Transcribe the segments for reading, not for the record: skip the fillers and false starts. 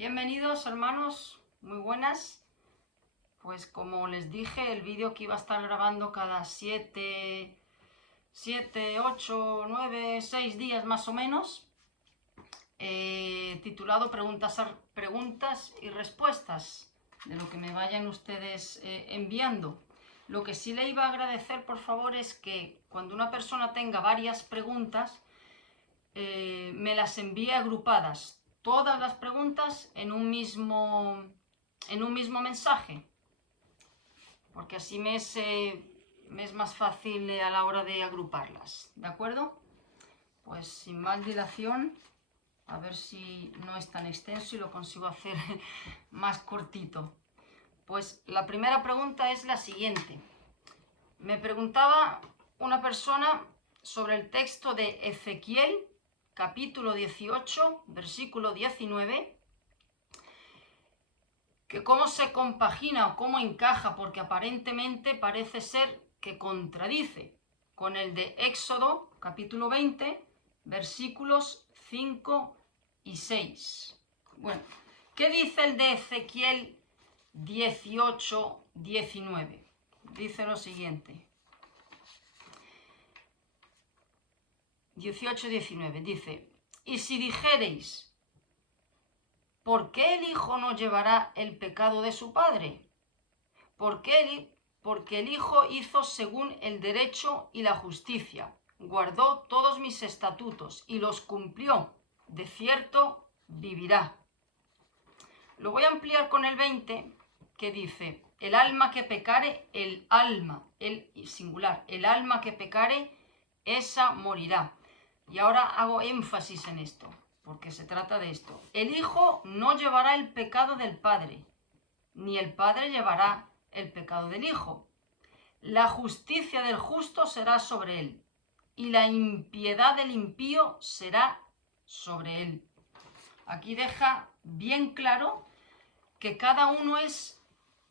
Bienvenidos hermanos, muy buenas. Pues como les dije, el vídeo que iba a estar grabando cada 7, 8, 9, 6 días más o menos, titulado preguntas y respuestas, de lo que me vayan ustedes enviando. Lo que sí le iba a agradecer, por favor, es que cuando una persona tenga varias preguntas, me las envíe agrupadas, todas las preguntas en un mismo mensaje, porque así me es más fácil a la hora de agruparlas, ¿de acuerdo? Pues sin más dilación, a ver si no es tan extenso y lo consigo hacer más cortito. Pues la primera pregunta es la siguiente. Me preguntaba una persona sobre el texto de Ezequiel, capítulo 18, versículo 19, que cómo se compagina o cómo encaja, porque aparentemente parece ser que contradice con el de Éxodo, capítulo 20, versículos 5 y 6. Bueno, ¿qué dice el de Ezequiel 18, 19? Dice lo siguiente. 18, 19, dice: y si dijereis, ¿por qué el hijo no llevará el pecado de su padre? Porque el hijo hizo según el derecho y la justicia, guardó todos mis estatutos y los cumplió, de cierto vivirá. Lo voy a ampliar con el 20, que dice: el alma que pecare, el singular, el alma que pecare, esa morirá. Y ahora hago énfasis en esto, porque se trata de esto. El hijo no llevará el pecado del padre, ni el padre llevará el pecado del hijo. La justicia del justo será sobre él, y la impiedad del impío será sobre él. Aquí deja bien claro que cada uno es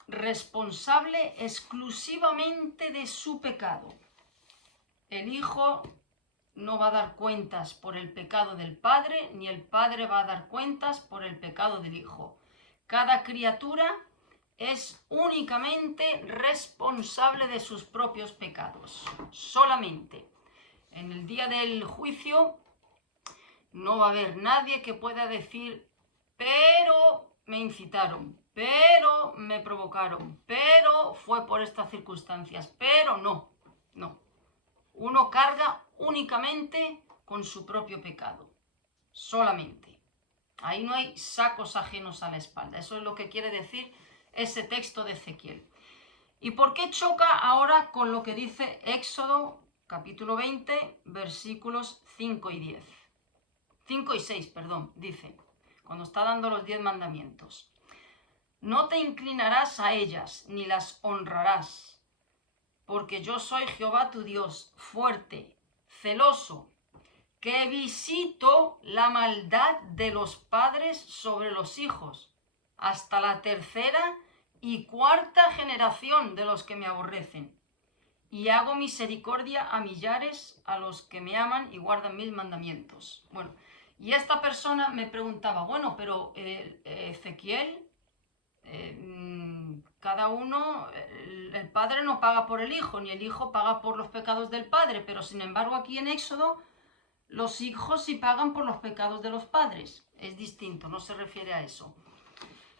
responsable exclusivamente de su pecado. El hijo no va a dar cuentas por el pecado del padre, ni el padre va a dar cuentas por el pecado del hijo. Cada criatura es únicamente responsable de sus propios pecados, solamente. En el día del juicio no va a haber nadie que pueda decir: pero me incitaron, pero me provocaron, pero fue por estas circunstancias, pero no. Uno carga únicamente con su propio pecado, solamente. Ahí no hay sacos ajenos a la espalda. Eso es lo que quiere decir ese texto de Ezequiel. ¿Y por qué choca ahora con lo que dice Éxodo, capítulo 20, versículos 5 y 10? 5 y 6, perdón, dice, cuando está dando los 10 mandamientos. No te inclinarás a ellas, ni las honrarás, porque yo soy Jehová tu Dios, fuerte, celoso, que visito la maldad de los padres sobre los hijos, hasta la tercera y cuarta generación de los que me aborrecen. Y hago misericordia a millares, a los que me aman y guardan mis mandamientos. Bueno, y esta persona me preguntaba, bueno, pero Ezequiel, cada uno, el padre no paga por el hijo, ni el hijo paga por los pecados del padre, pero sin embargo aquí en Éxodo los hijos sí pagan por los pecados de los padres. Es distinto, no se refiere a eso.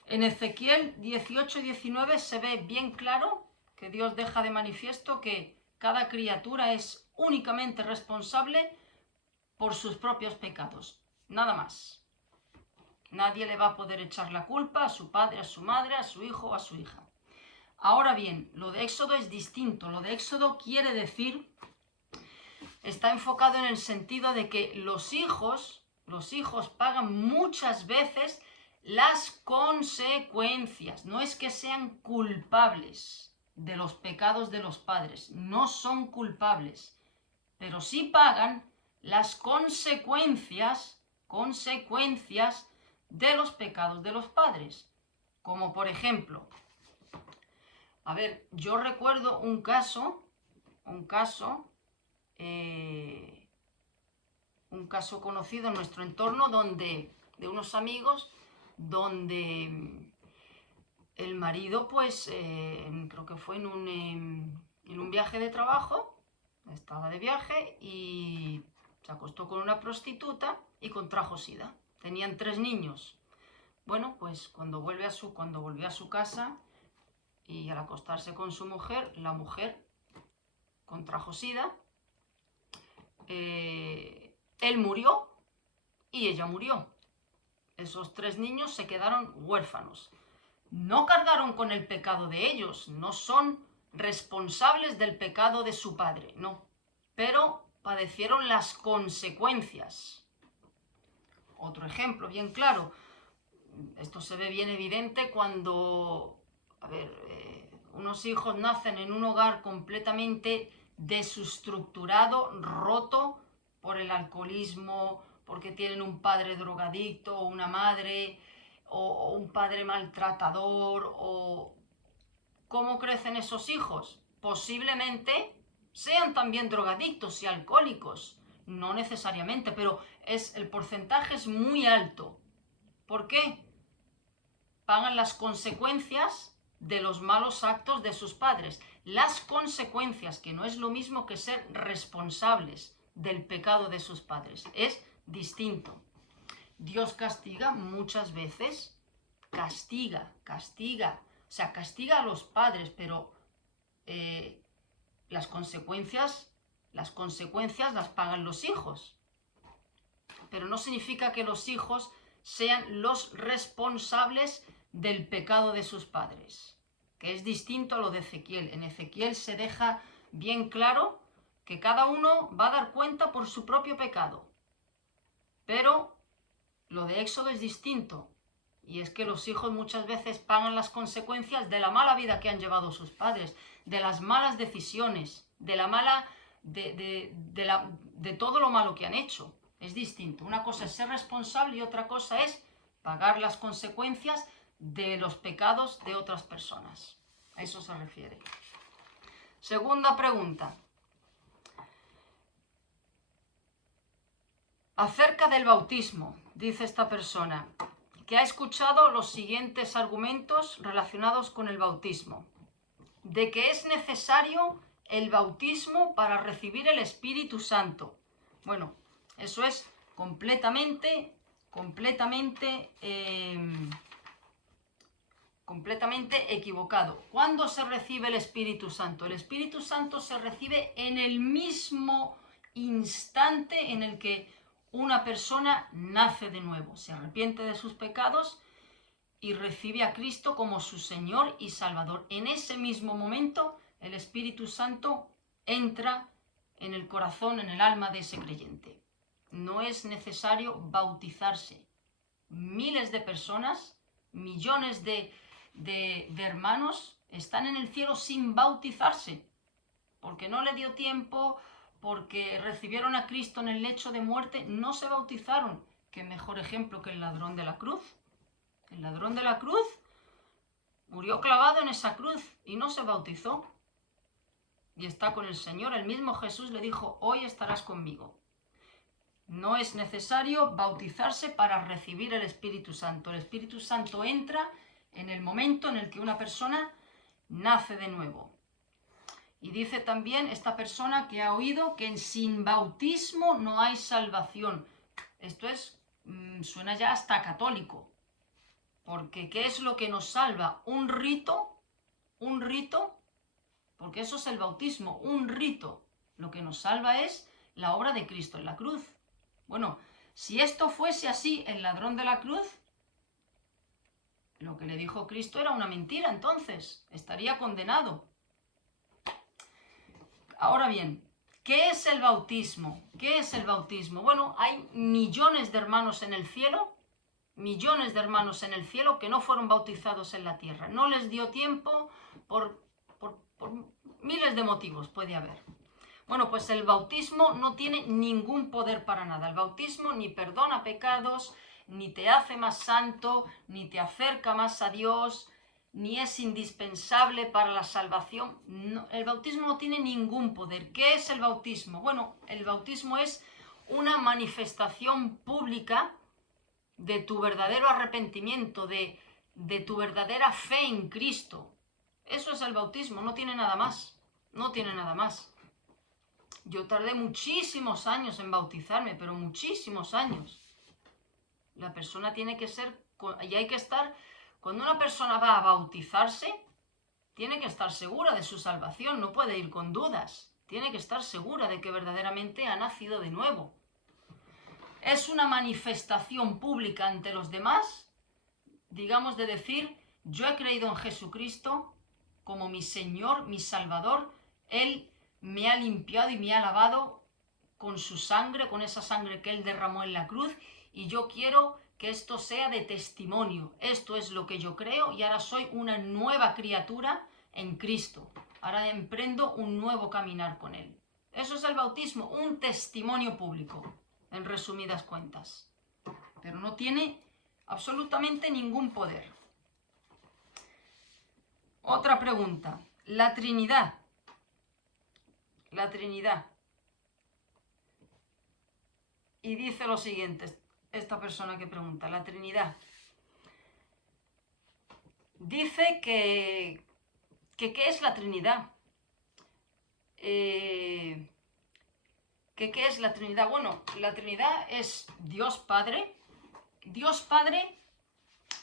En Ezequiel 18 y 19 se ve bien claro que Dios deja de manifiesto que cada criatura es únicamente responsable por sus propios pecados, nada más. Nadie le va a poder echar la culpa a su padre, a su madre, a su hijo o a su hija. Ahora bien, lo de Éxodo es distinto. Lo de Éxodo quiere decir, está enfocado en el sentido de que los hijos pagan muchas veces las consecuencias. No es que sean culpables de los pecados de los padres, no son culpables, pero sí pagan las consecuencias de los pecados de los padres. Como por ejemplo, a ver, yo recuerdo un caso conocido en nuestro entorno, donde de unos amigos donde el marido, pues, creo que fue en un viaje de trabajo, estaba de viaje y se acostó con una prostituta y contrajo SIDA. Tenían 3 niños. Bueno, pues cuando volvió a su casa y al acostarse con su mujer, la mujer contrajo SIDA, él murió y ella murió. Esos 3 niños se quedaron huérfanos. No cargaron con el pecado de ellos, no son responsables del pecado de su padre, no. Pero padecieron las consecuencias. Otro ejemplo bien claro. Esto se ve bien evidente cuando, unos hijos nacen en un hogar completamente desestructurado, roto por el alcoholismo, porque tienen un padre drogadicto o una madre o un padre maltratador. O ¿cómo crecen esos hijos? Posiblemente sean también drogadictos y alcohólicos, no necesariamente, pero el porcentaje es muy alto. ¿Por qué? Pagan las consecuencias de los malos actos de sus padres. Las consecuencias, que no es lo mismo que ser responsables del pecado de sus padres. Es distinto. Dios castiga muchas veces. Castiga. O sea, castiga a los padres, pero las consecuencias las pagan los hijos. Pero no significa que los hijos sean los responsables del pecado de sus padres, que es distinto a lo de Ezequiel. En Ezequiel se deja bien claro que cada uno va a dar cuenta por su propio pecado. Pero lo de Éxodo es distinto, y es que los hijos muchas veces pagan las consecuencias de la mala vida que han llevado sus padres, de las malas decisiones, de todo lo malo que han hecho. Es distinto. Una cosa es ser responsable y otra cosa es pagar las consecuencias de los pecados de otras personas. A eso se refiere. Segunda pregunta. Acerca del bautismo, dice esta persona, que ha escuchado los siguientes argumentos relacionados con el bautismo. De que es necesario el bautismo para recibir el Espíritu Santo. Bueno, eso es completamente equivocado. ¿Cuándo se recibe el Espíritu Santo? El Espíritu Santo se recibe en el mismo instante en el que una persona nace de nuevo, se arrepiente de sus pecados y recibe a Cristo como su Señor y Salvador. En ese mismo momento, el Espíritu Santo entra en el corazón, en el alma de ese creyente. No es necesario bautizarse. Miles de personas, millones de hermanos están en el cielo sin bautizarse, porque no le dio tiempo, porque recibieron a Cristo en el lecho de muerte, no se bautizaron. ¿Qué mejor ejemplo que el ladrón de la cruz? El ladrón de la cruz murió clavado en esa cruz y no se bautizó. Y está con el Señor. El mismo Jesús le dijo, hoy estarás conmigo. No es necesario bautizarse para recibir el Espíritu Santo. El Espíritu Santo entra en el momento en el que una persona nace de nuevo. Y dice también esta persona que ha oído que sin bautismo no hay salvación. Esto suena ya hasta católico. Porque ¿qué es lo que nos salva? ¿Un rito? ¿Un rito? Porque eso es el bautismo, un rito. Lo que nos salva es la obra de Cristo en la cruz. Bueno, si esto fuese así, el ladrón de la cruz, lo que le dijo Cristo era una mentira, entonces estaría condenado. Ahora bien, ¿qué es el bautismo? ¿Qué es el bautismo? Bueno, hay millones de hermanos en el cielo, que no fueron bautizados en la tierra. No les dio tiempo por miles de motivos puede haber. Bueno, pues el bautismo no tiene ningún poder para nada. El bautismo ni perdona pecados, ni te hace más santo, ni te acerca más a Dios, ni es indispensable para la salvación. No, el bautismo no tiene ningún poder. ¿Qué es el bautismo? Bueno, el bautismo es una manifestación pública de tu verdadero arrepentimiento, de tu verdadera fe en Cristo. Eso es el bautismo, no tiene nada más, no tiene nada más. Yo tardé muchísimos años en bautizarme, pero muchísimos años. La persona tiene que ser, y hay que estar, cuando una persona va a bautizarse, tiene que estar segura de su salvación, no puede ir con dudas. Tiene que estar segura de que verdaderamente ha nacido de nuevo. Es una manifestación pública ante los demás, digamos, de decir, yo he creído en Jesucristo como mi Señor, mi Salvador. Él me ha limpiado y me ha lavado con su sangre, con esa sangre que Él derramó en la cruz, y yo quiero que esto sea de testimonio. Esto es lo que yo creo y ahora soy una nueva criatura en Cristo. Ahora emprendo un nuevo caminar con Él. Eso es el bautismo, un testimonio público, en resumidas cuentas. Pero no tiene absolutamente ningún poder. Otra pregunta. La Trinidad. La Trinidad. Y dice lo siguiente, esta persona que pregunta, la Trinidad. Dice que ¿qué es la Trinidad? ¿Qué es la Trinidad? Bueno, la Trinidad es Dios Padre. Dios Padre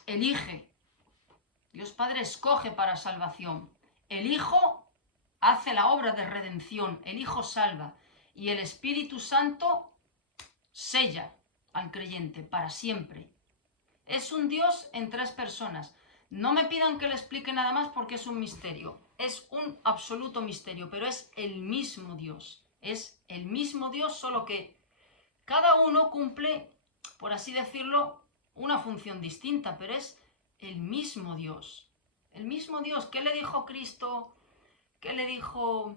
elige. Dios Padre escoge para salvación. El Hijo hace la obra de redención. El Hijo salva. Y el Espíritu Santo sella al creyente para siempre. Es un Dios en tres personas. No me pidan que le explique nada más porque es un misterio. Es un absoluto misterio, pero es el mismo Dios. Es el mismo Dios, solo que cada uno cumple, por así decirlo, una función distinta, pero es el mismo Dios. El mismo Dios. ¿Qué le dijo Cristo? ¿Qué le dijo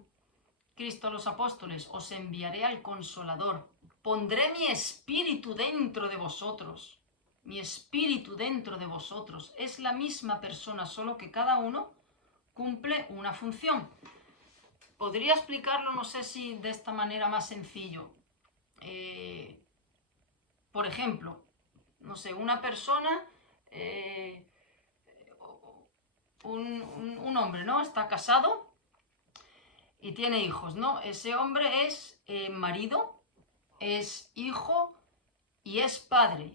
Cristo a los apóstoles? Os enviaré al Consolador. Pondré mi espíritu dentro de vosotros. Mi espíritu dentro de vosotros. Es la misma persona, solo que cada uno cumple una función. Podría explicarlo, no sé si de esta manera más sencillo. Por ejemplo, no sé, una persona, un hombre, ¿no? Está casado y tiene hijos, ¿no? Ese hombre es marido, es hijo y es padre.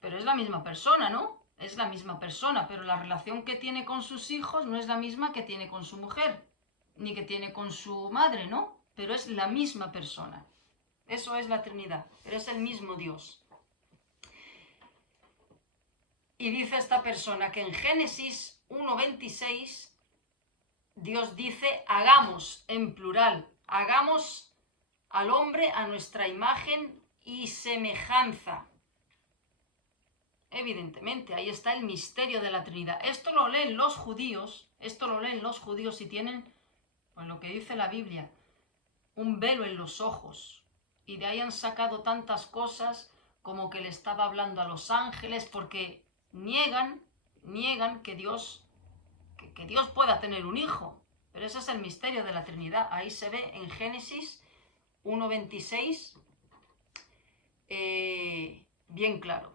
Pero es la misma persona, ¿no? Es la misma persona, pero la relación que tiene con sus hijos no es la misma que tiene con su mujer, ni que tiene con su madre, ¿no? Pero es la misma persona. Eso es la Trinidad, pero es el mismo Dios. Y dice esta persona que en Génesis 1:26 Dios dice, hagamos, en plural, hagamos al hombre a nuestra imagen y semejanza. Evidentemente, ahí está el misterio de la Trinidad. Esto lo leen los judíos y tienen, pues lo que dice la Biblia, un velo en los ojos. Y de ahí han sacado tantas cosas como que le estaba hablando a los ángeles, porque niegan que Dios pueda tener un hijo. Pero ese es el misterio de la Trinidad. Ahí se ve en Génesis 1:26 bien claro.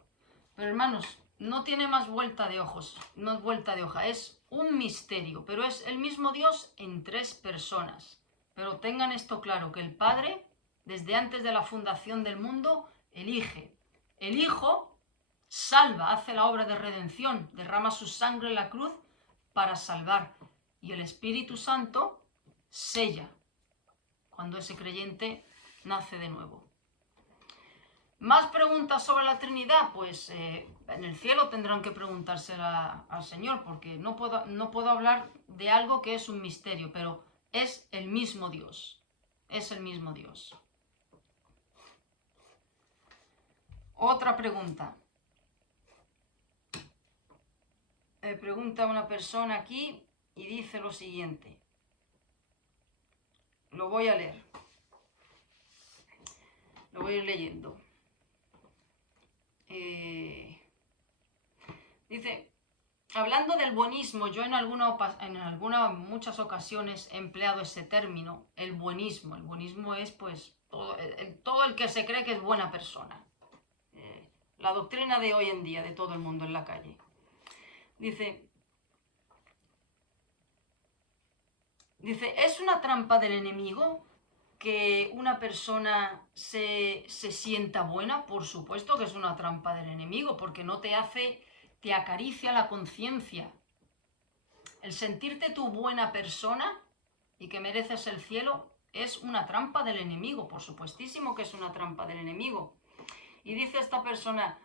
Pero hermanos, no tiene más vuelta de ojos, no es vuelta de hoja, es un misterio, pero es el mismo Dios en tres personas. Pero tengan esto claro, que el Padre, desde antes de la fundación del mundo, elige. El Hijo salva, hace la obra de redención, derrama su sangre en la cruz para salvar. Y el Espíritu Santo sella cuando ese creyente nace de nuevo. ¿Más preguntas sobre la Trinidad? Pues en el cielo tendrán que preguntársela al Señor, porque no puedo hablar de algo que es un misterio, pero es el mismo Dios. Es el mismo Dios. Otra pregunta. Pregunta una persona aquí y dice lo siguiente. Lo voy a leer. Lo voy a ir leyendo. Dice, hablando del buenismo, yo en muchas ocasiones he empleado ese término, el buenismo. El buenismo es pues todo el que se cree que es buena persona. la doctrina de hoy en día, de todo el mundo en la calle. Dice, ¿es una trampa del enemigo que una persona se sienta buena? Por supuesto que es una trampa del enemigo, porque no te acaricia la conciencia. El sentirte tú buena persona y que mereces el cielo es una trampa del enemigo, por supuestísimo que es una trampa del enemigo. Y dice esta persona,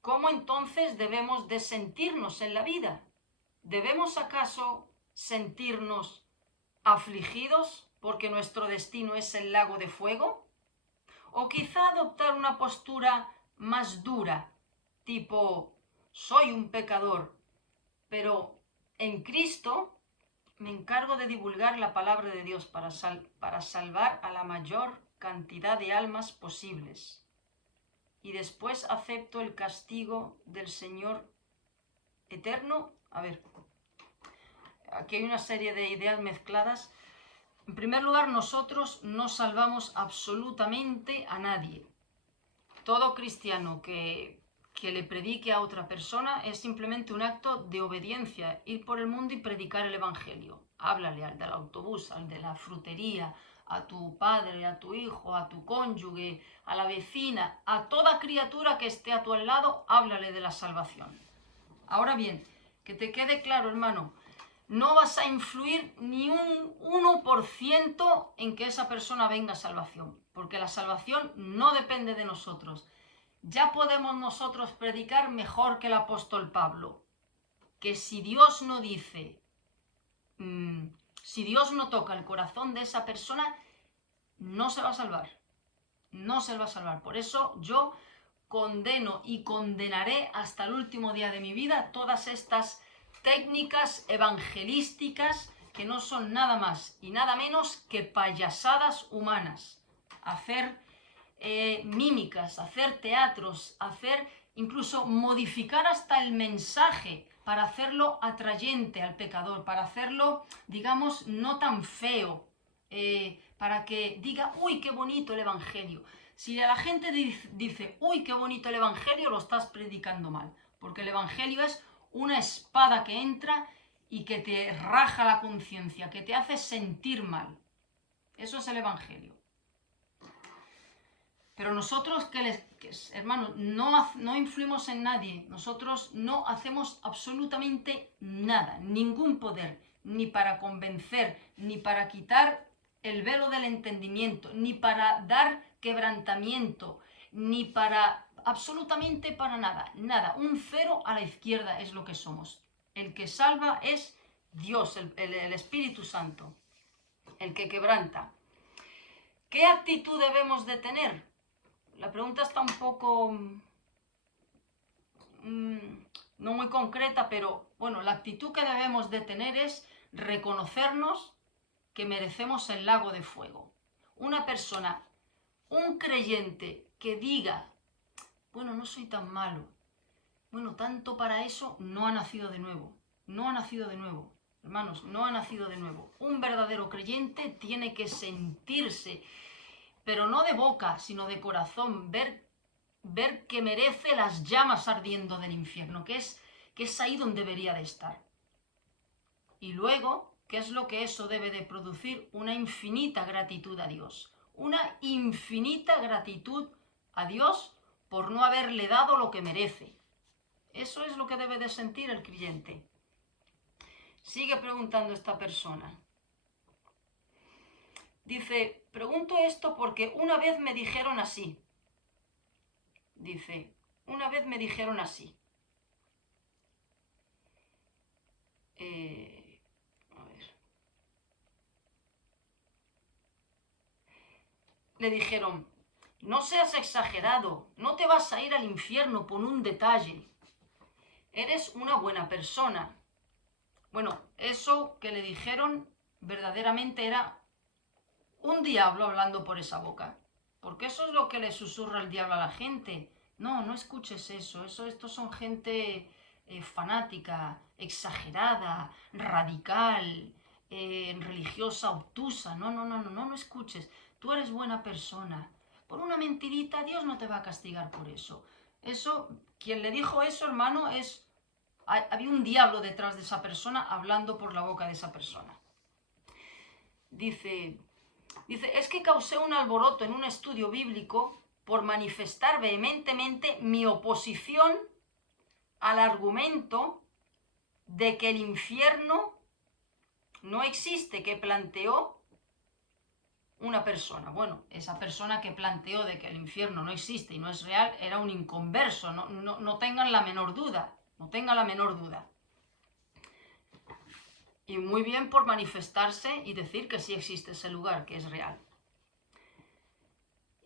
¿cómo entonces debemos de sentirnos en la vida? ¿Debemos acaso sentirnos afligidos porque nuestro destino es el lago de fuego? ¿O quizá adoptar una postura más dura, tipo, soy un pecador, pero en Cristo me encargo de divulgar la palabra de Dios para salvar a la mayor cantidad de almas posibles? Y después acepto el castigo del Señor eterno. A ver, aquí hay una serie de ideas mezcladas. En primer lugar, nosotros no salvamos absolutamente a nadie. Todo cristiano que le predique a otra persona es simplemente un acto de obediencia, ir por el mundo y predicar el evangelio. Háblale al del autobús, al de la frutería, a tu padre, a tu hijo, a tu cónyuge, a la vecina, a toda criatura que esté a tu lado, háblale de la salvación. Ahora bien, que te quede claro, hermano, no vas a influir ni un 1% en que esa persona venga a salvación, porque la salvación no depende de nosotros. Ya podemos nosotros predicar mejor que el apóstol Pablo, que si Dios no dice, si Dios no toca el corazón de esa persona, no se va a salvar, no se va a salvar. Por eso yo condeno y condenaré hasta el último día de mi vida todas estas técnicas evangelísticas que no son nada más y nada menos que payasadas humanas. Hacer mímicas, hacer teatros, incluso modificar hasta el mensaje para hacerlo atrayente al pecador, para hacerlo, digamos, no tan feo, para que diga, uy, qué bonito el evangelio. Si a la gente dice, uy, qué bonito el evangelio, lo estás predicando mal, porque el evangelio es una espada que entra y que te raja la conciencia, que te hace sentir mal. Eso es el evangelio. Pero nosotros, hermanos, no influimos en nadie. Nosotros no hacemos absolutamente nada, ningún poder, ni para convencer, ni para quitar el velo del entendimiento, ni para dar quebrantamiento, ni para absolutamente para nada, nada. Un cero a la izquierda es lo que somos. El que salva es Dios, el Espíritu Santo, el que quebranta. ¿Qué actitud debemos de tener? La pregunta está un poco no muy concreta, pero bueno, la actitud que debemos de tener es reconocernos que merecemos el lago de fuego. Una persona, un creyente que diga, bueno, no soy tan malo, bueno, tanto para eso, no ha nacido de nuevo, no ha nacido de nuevo. Hermanos, no ha nacido de nuevo. Un verdadero creyente tiene que sentirse, pero no de boca, sino de corazón, ver que merece las llamas ardiendo del infierno, que es ahí donde debería de estar. Y luego, ¿qué es lo que eso debe de producir? Una infinita gratitud a Dios. Una infinita gratitud a Dios por no haberle dado lo que merece. Eso es lo que debe de sentir el creyente. Sigue preguntando esta persona. Dice, pregunto esto porque una vez me dijeron así. Dice, una vez me dijeron así. A ver. Le dijeron, no seas exagerado, no te vas a ir al infierno por un detalle. Eres una buena persona. Bueno, eso que le dijeron verdaderamente era un diablo hablando por esa boca. Porque eso es lo que le susurra el diablo a la gente. No, no escuches eso. Estos son gente fanática, exagerada, radical, religiosa, obtusa. No escuches. Tú eres buena persona. Por una mentirita, Dios no te va a castigar por eso. Eso, quien le dijo eso, hermano, había un diablo detrás de esa persona hablando por la boca de esa persona. Dice, es que causé un alboroto en un estudio bíblico por manifestar vehementemente mi oposición al argumento de que el infierno no existe, que planteó una persona. Bueno, esa persona que planteó de que el infierno no existe y no es real era un inconverso, no tengan la menor duda, no tengan la menor duda. Y muy bien por manifestarse y decir que sí existe ese lugar, que es real.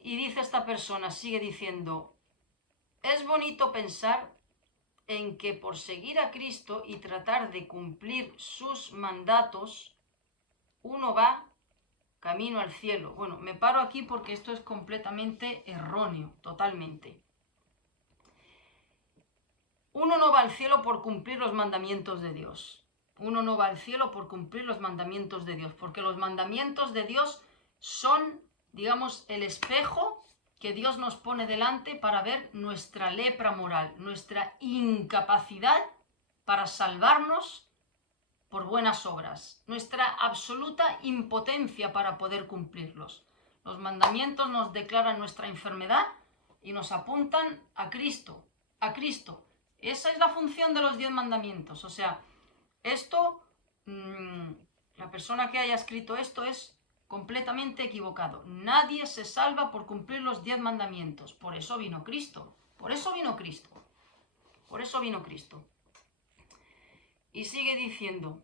Y dice esta persona, sigue diciendo, es bonito pensar en que por seguir a Cristo y tratar de cumplir sus mandatos, uno va camino al cielo. Bueno, me paro aquí porque esto es completamente erróneo, totalmente. Uno no va al cielo por cumplir los mandamientos de Dios. Uno no va al cielo por cumplir los mandamientos de Dios, porque los mandamientos de Dios son, digamos, el espejo que Dios nos pone delante para ver nuestra lepra moral, nuestra incapacidad para salvarnos por buenas obras, nuestra absoluta impotencia para poder cumplirlos. Los mandamientos nos declaran nuestra enfermedad y nos apuntan a Cristo, a Cristo. Esa es la función de los 10 mandamientos. O sea, esto, la persona que haya escrito esto es completamente equivocado. Nadie se salva por cumplir los 10 mandamientos. Por eso vino Cristo. Por eso vino Cristo. Por eso vino Cristo. Y sigue diciendo,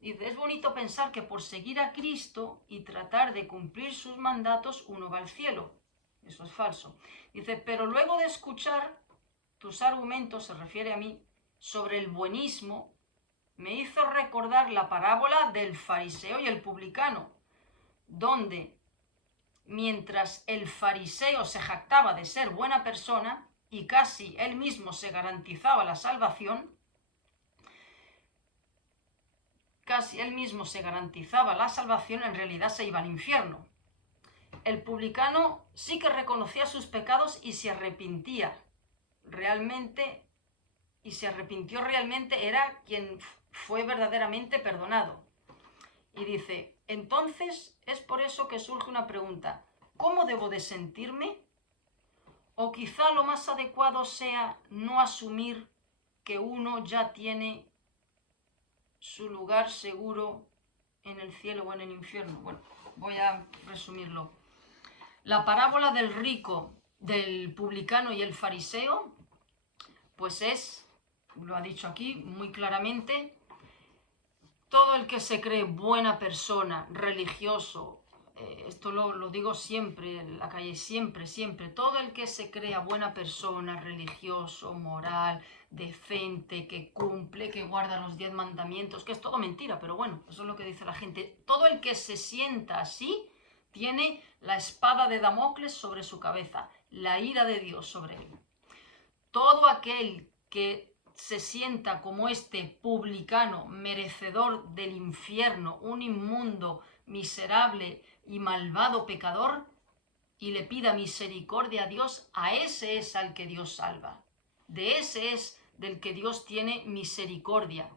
dice, es bonito pensar que por seguir a Cristo y tratar de cumplir sus mandatos uno va al cielo. Eso es falso. Dice, pero luego de escuchar tus argumentos, se refiere a mí, sobre el buenismo, me hizo recordar la parábola del fariseo y el publicano, donde mientras el fariseo se jactaba de ser buena persona y casi él mismo se garantizaba la salvación, en realidad se iba al infierno. El publicano sí que reconocía sus pecados y se arrepentía realmente, era quien fue verdaderamente perdonado. Y dice, entonces es por eso que surge una pregunta, ¿cómo debo de sentirme? O quizá lo más adecuado sea no asumir que uno ya tiene su lugar seguro en el cielo o en el infierno. Bueno, voy a resumirlo. La parábola del rico, del publicano y el fariseo, pues es, lo ha dicho aquí muy claramente, todo el que se cree buena persona, religioso, esto lo digo siempre en la calle, siempre, todo el que se crea buena persona, religioso, moral, decente, que cumple, que guarda los 10 mandamientos, que es todo mentira, pero bueno, eso es lo que dice la gente. Todo el que se sienta así tiene la espada de Damocles sobre su cabeza, la ira de Dios sobre él. Todo aquel que se sienta como este publicano, merecedor del infierno, un inmundo, miserable y malvado pecador, y le pida misericordia a Dios, a ese es al que Dios salva. De ese es del que Dios tiene misericordia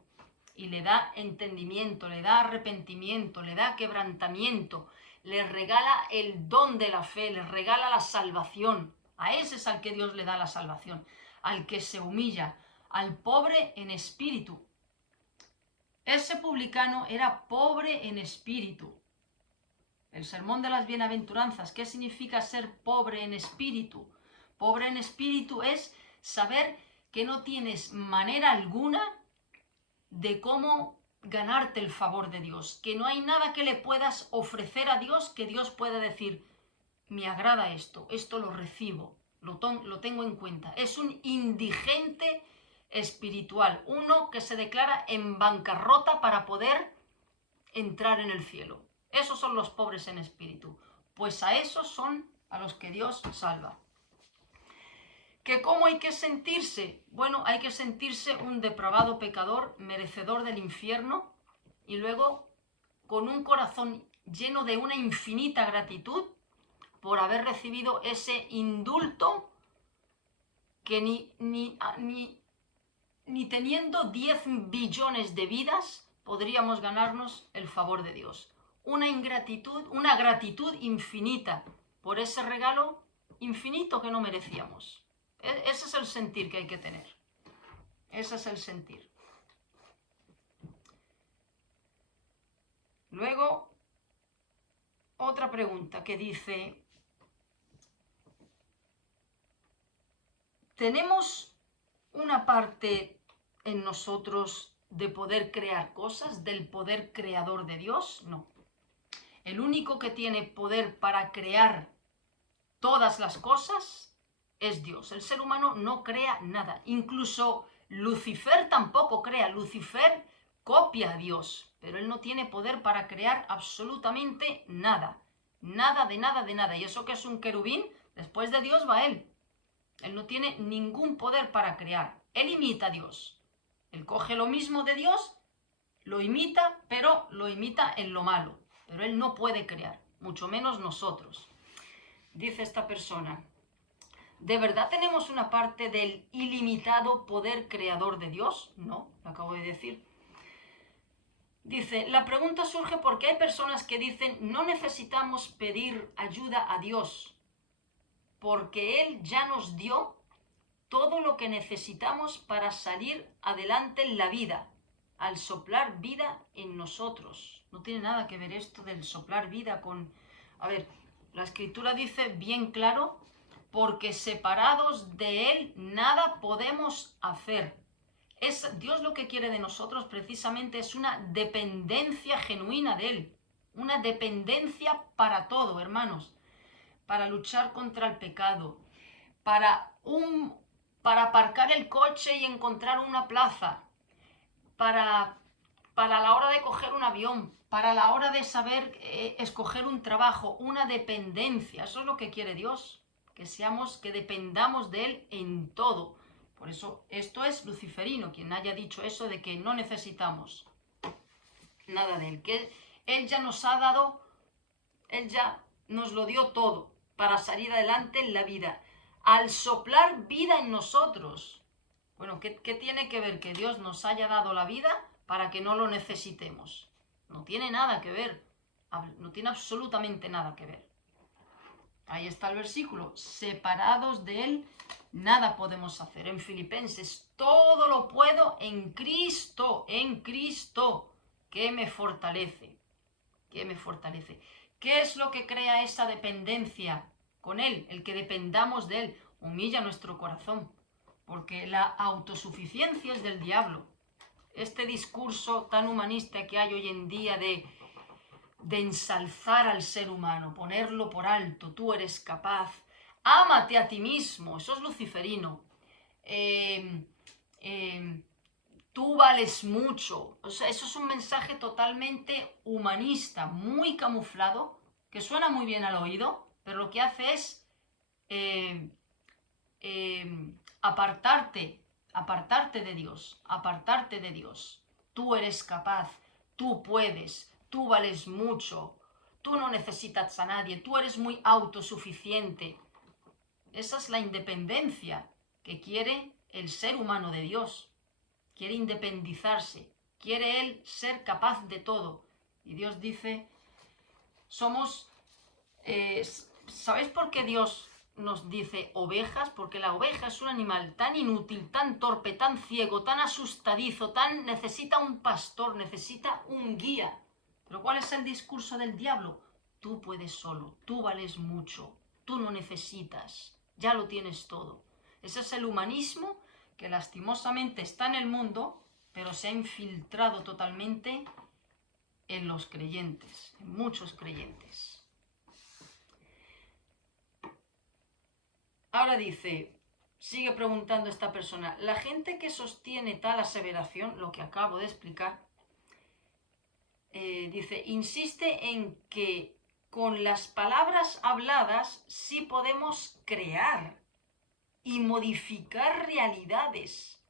y le da entendimiento, le da arrepentimiento, le da quebrantamiento, le regala el don de la fe, le regala la salvación. A ese es al que Dios le da la salvación, al que se humilla, al pobre en espíritu. Ese publicano era pobre en espíritu. El sermón de las bienaventuranzas, ¿qué significa ser pobre en espíritu? Pobre en espíritu es saber que no tienes manera alguna de cómo ganarte el favor de Dios, que no hay nada que le puedas ofrecer a Dios que Dios pueda decir, me agrada esto lo recibo, lo tengo en cuenta. Es un indigente espiritual, uno que se declara en bancarrota para poder entrar en el cielo. Esos son los pobres en espíritu, pues a esos son a los que Dios salva. ¿Que cómo hay que sentirse? Bueno, hay que sentirse un depravado pecador, merecedor del infierno, y luego con un corazón lleno de una infinita gratitud por haber recibido ese indulto que ni teniendo 10 billones de vidas podríamos ganarnos el favor de Dios. Una gratitud infinita por ese regalo infinito que no merecíamos. Ese es el sentir que hay que tener. Ese es el sentir. Luego, otra pregunta que dice, ¿tenemos una parte en nosotros de poder crear cosas, del poder creador de Dios? No. El único que tiene poder para crear todas las cosas es Dios. El ser humano no crea nada. Incluso Lucifer tampoco crea. Lucifer copia a Dios, pero él no tiene poder para crear absolutamente nada. Nada de nada de nada. Y eso que es un querubín, después de Dios va él. Él no tiene ningún poder para crear. Él imita a Dios. Él coge lo mismo de Dios, lo imita, pero lo imita en lo malo. Pero él no puede crear, mucho menos nosotros. Dice esta persona, ¿de verdad tenemos una parte del ilimitado poder creador de Dios? No, lo acabo de decir. Dice, la pregunta surge porque hay personas que dicen, no necesitamos pedir ayuda a Dios, porque Él ya nos dio todo lo que necesitamos para salir adelante en la vida, al soplar vida en nosotros. No tiene nada que ver esto del soplar vida con... A ver, la Escritura dice bien claro, porque separados de Él nada podemos hacer. Dios lo que quiere de nosotros precisamente es una dependencia genuina de Él. Una dependencia para todo, hermanos. Para luchar contra el pecado. Para aparcar el coche y encontrar una plaza. Para la hora de coger un avión. Para la hora de saber escoger un trabajo. Una dependencia. Eso es lo que quiere Dios. Que dependamos de Él en todo. Por eso, esto es luciferino, quien haya dicho eso de que no necesitamos nada de Él. Que Él ya nos ha dado, Él ya nos lo dio todo para salir adelante en la vida. Al soplar vida en nosotros. Bueno, ¿qué tiene que ver que Dios nos haya dado la vida para que no lo necesitemos? No tiene nada que ver. No tiene absolutamente nada que ver. Ahí está el versículo. Separados de Él, nada podemos hacer. En Filipenses, todo lo puedo en Cristo, que me fortalece. Que me fortalece. ¿Qué es lo que crea esa dependencia con Él? El que dependamos de Él. Humilla nuestro corazón. Porque la autosuficiencia es del diablo. Este discurso tan humanista que hay hoy en día de ensalzar al ser humano, ponerlo por alto, tú eres capaz, ámate a ti mismo, eso es luciferino, tú vales mucho, o sea, eso es un mensaje totalmente humanista, muy camuflado, que suena muy bien al oído, pero lo que hace es apartarte de Dios, tú eres capaz, tú puedes, tú vales mucho, tú no necesitas a nadie, tú eres muy autosuficiente. Esa es la independencia que quiere el ser humano de Dios. Quiere independizarse, quiere él ser capaz de todo. Y Dios dice, ¿sabéis por qué Dios nos dice ovejas? Porque la oveja es un animal tan inútil, tan torpe, tan ciego, tan asustadizo, necesita un pastor, necesita un guía. Pero ¿cuál es el discurso del diablo? Tú puedes solo, tú vales mucho, tú no necesitas, ya lo tienes todo. Ese es el humanismo que lastimosamente está en el mundo, pero se ha infiltrado totalmente en los creyentes, en muchos creyentes. Ahora sigue preguntando esta persona, la gente que sostiene tal aseveración, lo que acabo de explicar, dice, insiste en que con las palabras habladas sí podemos crear y modificar realidades,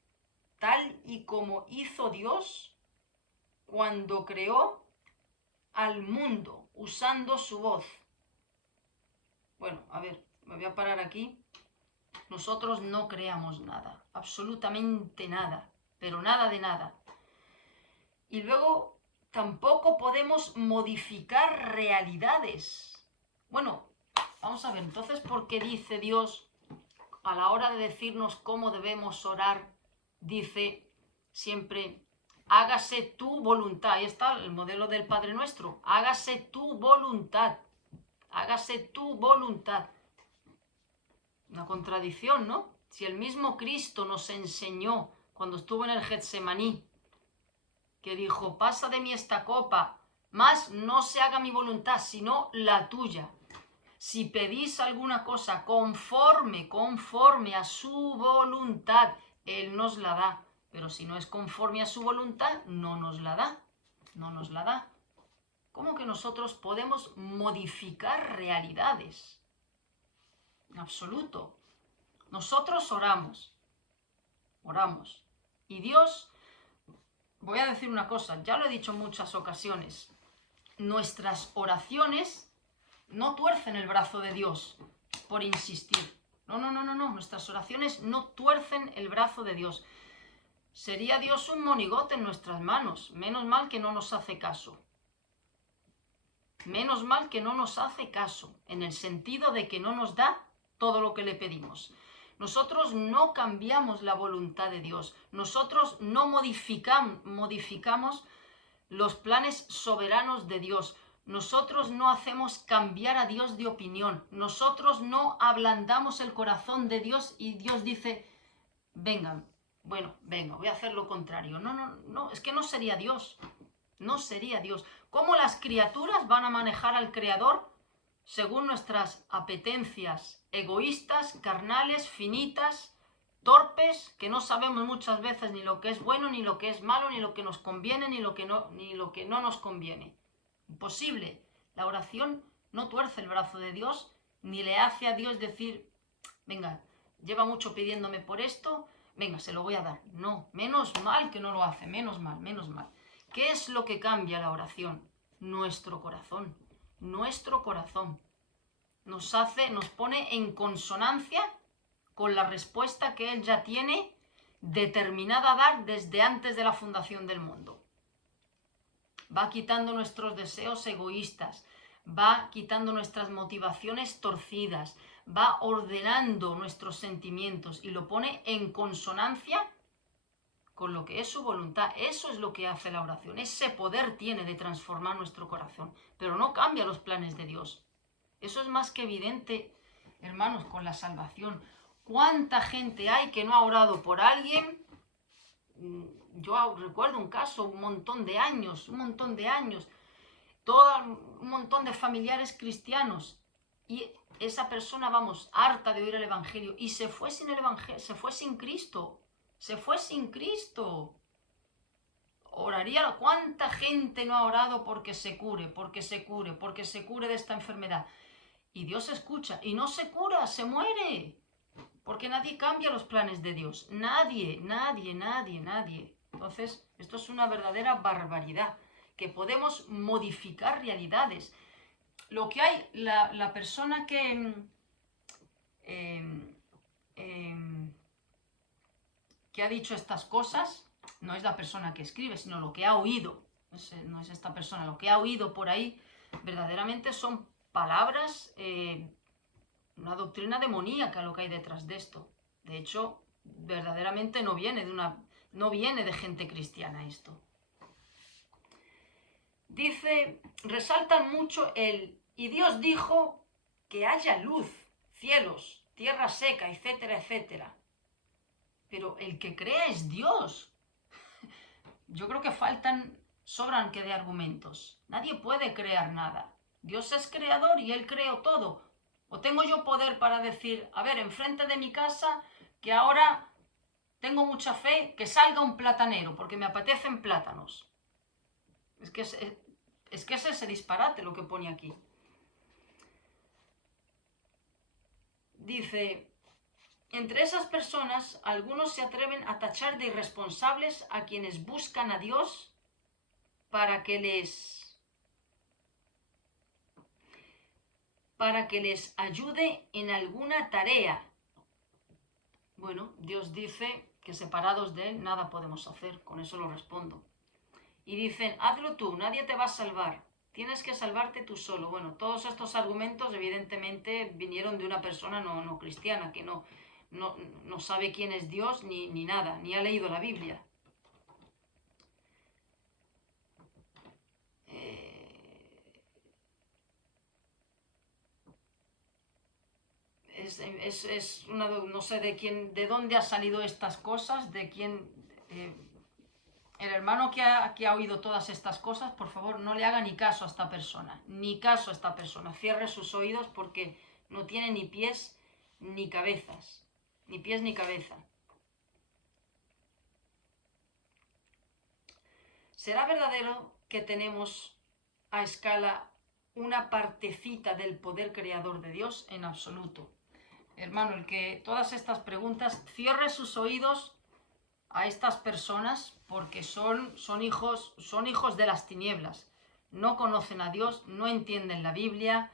tal y como hizo Dios cuando creó al mundo usando su voz. Bueno, a ver, me voy a parar aquí. Nosotros no creamos nada, absolutamente nada, pero nada de nada. Y luego tampoco podemos modificar realidades. Bueno, vamos a ver, entonces, ¿por qué dice Dios, a la hora de decirnos cómo debemos orar, dice siempre, hágase tu voluntad? Ahí está el modelo del Padre Nuestro. Hágase tu voluntad. Hágase tu voluntad. Una contradicción, ¿no? Si el mismo Cristo nos enseñó cuando estuvo en el Getsemaní, que dijo, pasa de mí esta copa, mas no se haga mi voluntad, sino la tuya. Si pedís alguna cosa conforme a su voluntad, Él nos la da. Pero si no es conforme a su voluntad, no nos la da. No nos la da. ¿Cómo que nosotros podemos modificar realidades? En absoluto. Nosotros oramos. Y Dios, voy a decir una cosa, ya lo he dicho en muchas ocasiones, nuestras oraciones no tuercen el brazo de Dios por insistir. No, nuestras oraciones no tuercen el brazo de Dios. Sería Dios un monigote en nuestras manos. Menos mal que no nos hace caso. Menos mal que no nos hace caso, en el sentido de que no nos da todo lo que le pedimos. Nosotros no cambiamos la voluntad de Dios. Nosotros no modificamos los planes soberanos de Dios. Nosotros no hacemos cambiar a Dios de opinión. Nosotros no ablandamos el corazón de Dios y Dios dice, venga, voy a hacer lo contrario. No, es que no sería Dios. No sería Dios. ¿Cómo las criaturas van a manejar al Creador? Según nuestras apetencias egoístas, carnales, finitas, torpes, que no sabemos muchas veces ni lo que es bueno, ni lo que es malo, ni lo que nos conviene, ni lo que no nos conviene. Imposible. La oración no tuerce el brazo de Dios, ni le hace a Dios decir, venga, lleva mucho pidiéndome por esto, venga, se lo voy a dar. No, menos mal que no lo hace, menos mal. ¿Qué es lo que cambia la oración? Nuestro corazón. Nuestro corazón. Nos pone en consonancia con la respuesta que Él ya tiene determinada a dar desde antes de la fundación del mundo. Va quitando nuestros deseos egoístas, va quitando nuestras motivaciones torcidas, va ordenando nuestros sentimientos y lo pone en consonancia con lo que es su voluntad. Eso es lo que hace la oración. Ese poder tiene de transformar nuestro corazón, pero no cambia los planes de Dios. Eso es más que evidente, hermanos, con la salvación. ¿Cuánta gente hay que no ha orado por alguien? Yo recuerdo un caso, un montón de años, un montón de familiares cristianos, y esa persona, harta de oír el Evangelio, y se fue sin el Evangelio, se fue sin Cristo. Oraría, ¿cuánta gente no ha orado porque se cure de esta enfermedad? Y Dios escucha, y no se cura, se muere. Porque nadie cambia los planes de Dios. Nadie. Entonces, esto es una verdadera barbaridad. Que podemos modificar realidades. Lo que hay, la persona que ha dicho estas cosas, no es la persona que escribe, sino lo que ha oído. No es esta persona, lo que ha oído por ahí, verdaderamente son palabras, una doctrina demoníaca lo que hay detrás de esto. De hecho, verdaderamente no viene de gente cristiana esto. Dice, resaltan mucho y Dios dijo que haya luz, cielos, tierra seca, etcétera, etcétera. Pero el que crea es Dios. Yo creo que sobran que de argumentos. Nadie puede crear nada. Dios es creador y Él creó todo. ¿O tengo yo poder para decir, a ver, enfrente de mi casa, que ahora tengo mucha fe, que salga un platanero, porque me apetecen plátanos? Es que es ese disparate lo que pone aquí. Dice, entre esas personas, algunos se atreven a tachar de irresponsables a quienes buscan a Dios para que les para que les ayude en alguna tarea. Bueno, Dios dice que separados de Él nada podemos hacer, con eso lo respondo. Y dicen, hazlo tú, nadie te va a salvar, tienes que salvarte tú solo. Bueno, todos estos argumentos evidentemente vinieron de una persona no cristiana, que no sabe quién es Dios ni nada, ni ha leído la Biblia. No sé de dónde ha salido estas cosas, de quién... el hermano que ha oído todas estas cosas, por favor, no le haga ni caso a esta persona, ni caso a esta persona. Cierre sus oídos porque no tiene ni pies ni cabezas, ni pies ni cabeza. ¿Será verdadero que tenemos a escala una partecita del poder creador de Dios? En absoluto. Hermano, el que todas estas preguntas, cierre sus oídos a estas personas porque son hijos de las tinieblas. No conocen a Dios, no entienden la Biblia,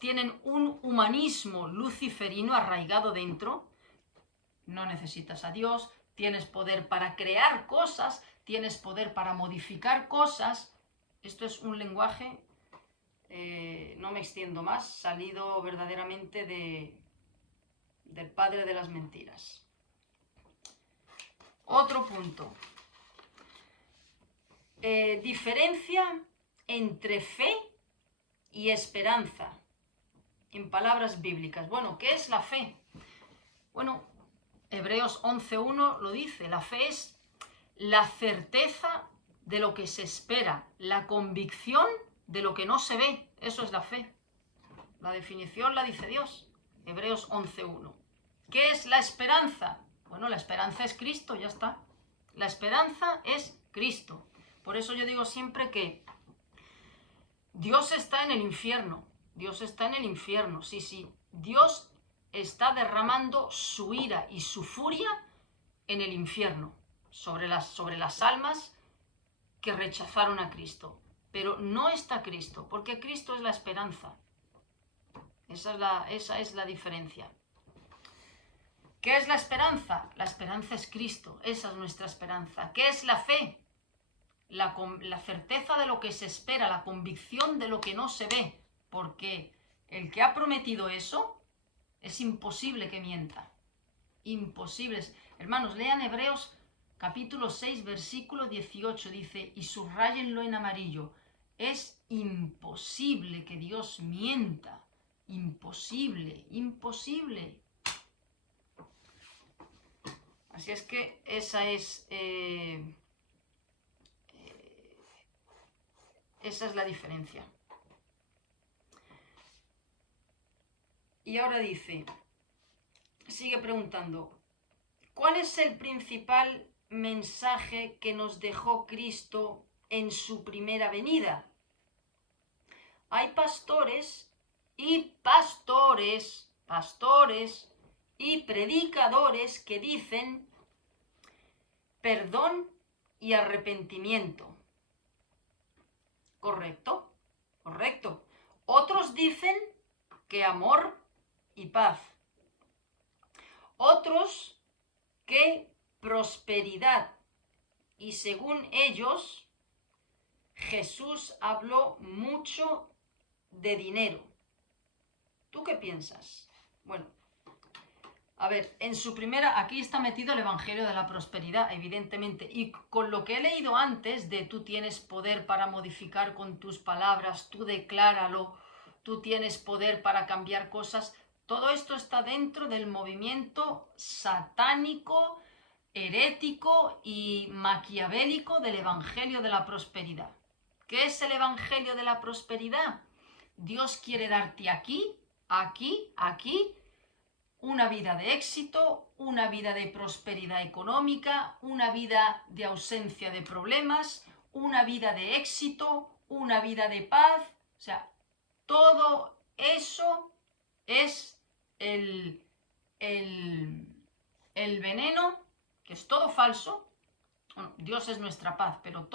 tienen un humanismo luciferino arraigado dentro. No necesitas a Dios, tienes poder para crear cosas, tienes poder para modificar cosas. Esto es un lenguaje, no me extiendo más, salido verdaderamente del padre de las mentiras. Otro punto. Diferencia entre fe y esperanza en palabras bíblicas. Bueno, ¿qué es la fe? Bueno, Hebreos 11:1 lo dice. La fe es la certeza de lo que se espera, la convicción de lo que no se ve. Eso es la fe. La definición la dice Dios. Hebreos 11:1. ¿Qué es la esperanza? Bueno, la esperanza es Cristo, ya está. La esperanza es Cristo. Por eso yo digo siempre que Dios está en el infierno. Dios está en el infierno, sí. Dios está derramando su ira y su furia en el infierno sobre las almas que rechazaron a Cristo. Pero no está Cristo, porque Cristo es la esperanza. Esa es la diferencia. ¿Qué es la esperanza? La esperanza es Cristo, esa es nuestra esperanza. ¿Qué es la fe? La certeza de lo que se espera, la convicción de lo que no se ve, porque el que ha prometido eso es imposible que mienta. Imposible. Hermanos, lean Hebreos capítulo 6, versículo 18, dice, y subrayenlo en amarillo, es imposible que Dios mienta. Imposible, imposible. Así es que esa es la diferencia. Y ahora dice, sigue preguntando, ¿cuál es el principal mensaje que nos dejó Cristo en su primera venida? Hay pastores y predicadores que dicen perdón y arrepentimiento. ¿Correcto? Correcto. Otros dicen que amor y paz. Otros que prosperidad. Y según ellos, Jesús habló mucho de dinero. ¿Tú qué piensas? Bueno, a ver, en su primera, aquí está metido el Evangelio de la Prosperidad, evidentemente, y con lo que he leído antes de tú tienes poder para modificar con tus palabras, tú decláralo, tú tienes poder para cambiar cosas, todo esto está dentro del movimiento satánico, herético y maquiavélico del Evangelio de la Prosperidad. ¿Qué es el Evangelio de la Prosperidad? Dios quiere darte aquí, una vida de éxito, una vida de prosperidad económica, una vida de ausencia de problemas, una vida de éxito, una vida de paz. O sea, todo eso es el veneno, que es todo falso. Bueno, Dios es nuestra paz, pero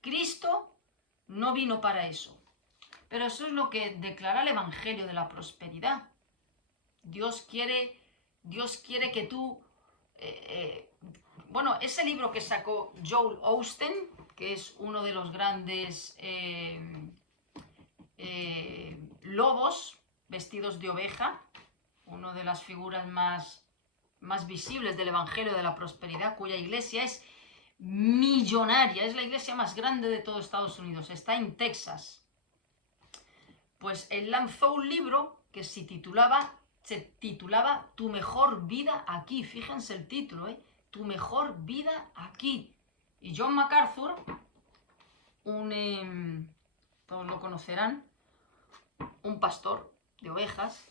Cristo no vino para eso. Pero eso es lo que declara el Evangelio de la prosperidad. Dios quiere que tú... bueno, ese libro que sacó Joel Osteen, que es uno de los grandes lobos vestidos de oveja, una de las figuras más visibles del Evangelio de la prosperidad, cuya iglesia es millonaria, es la iglesia más grande de todo Estados Unidos, está en Texas. Pues él lanzó un libro que se titulaba Tu mejor vida aquí. Fíjense el título, Tu mejor vida aquí. Y John MacArthur, todos lo conocerán, un pastor de ovejas,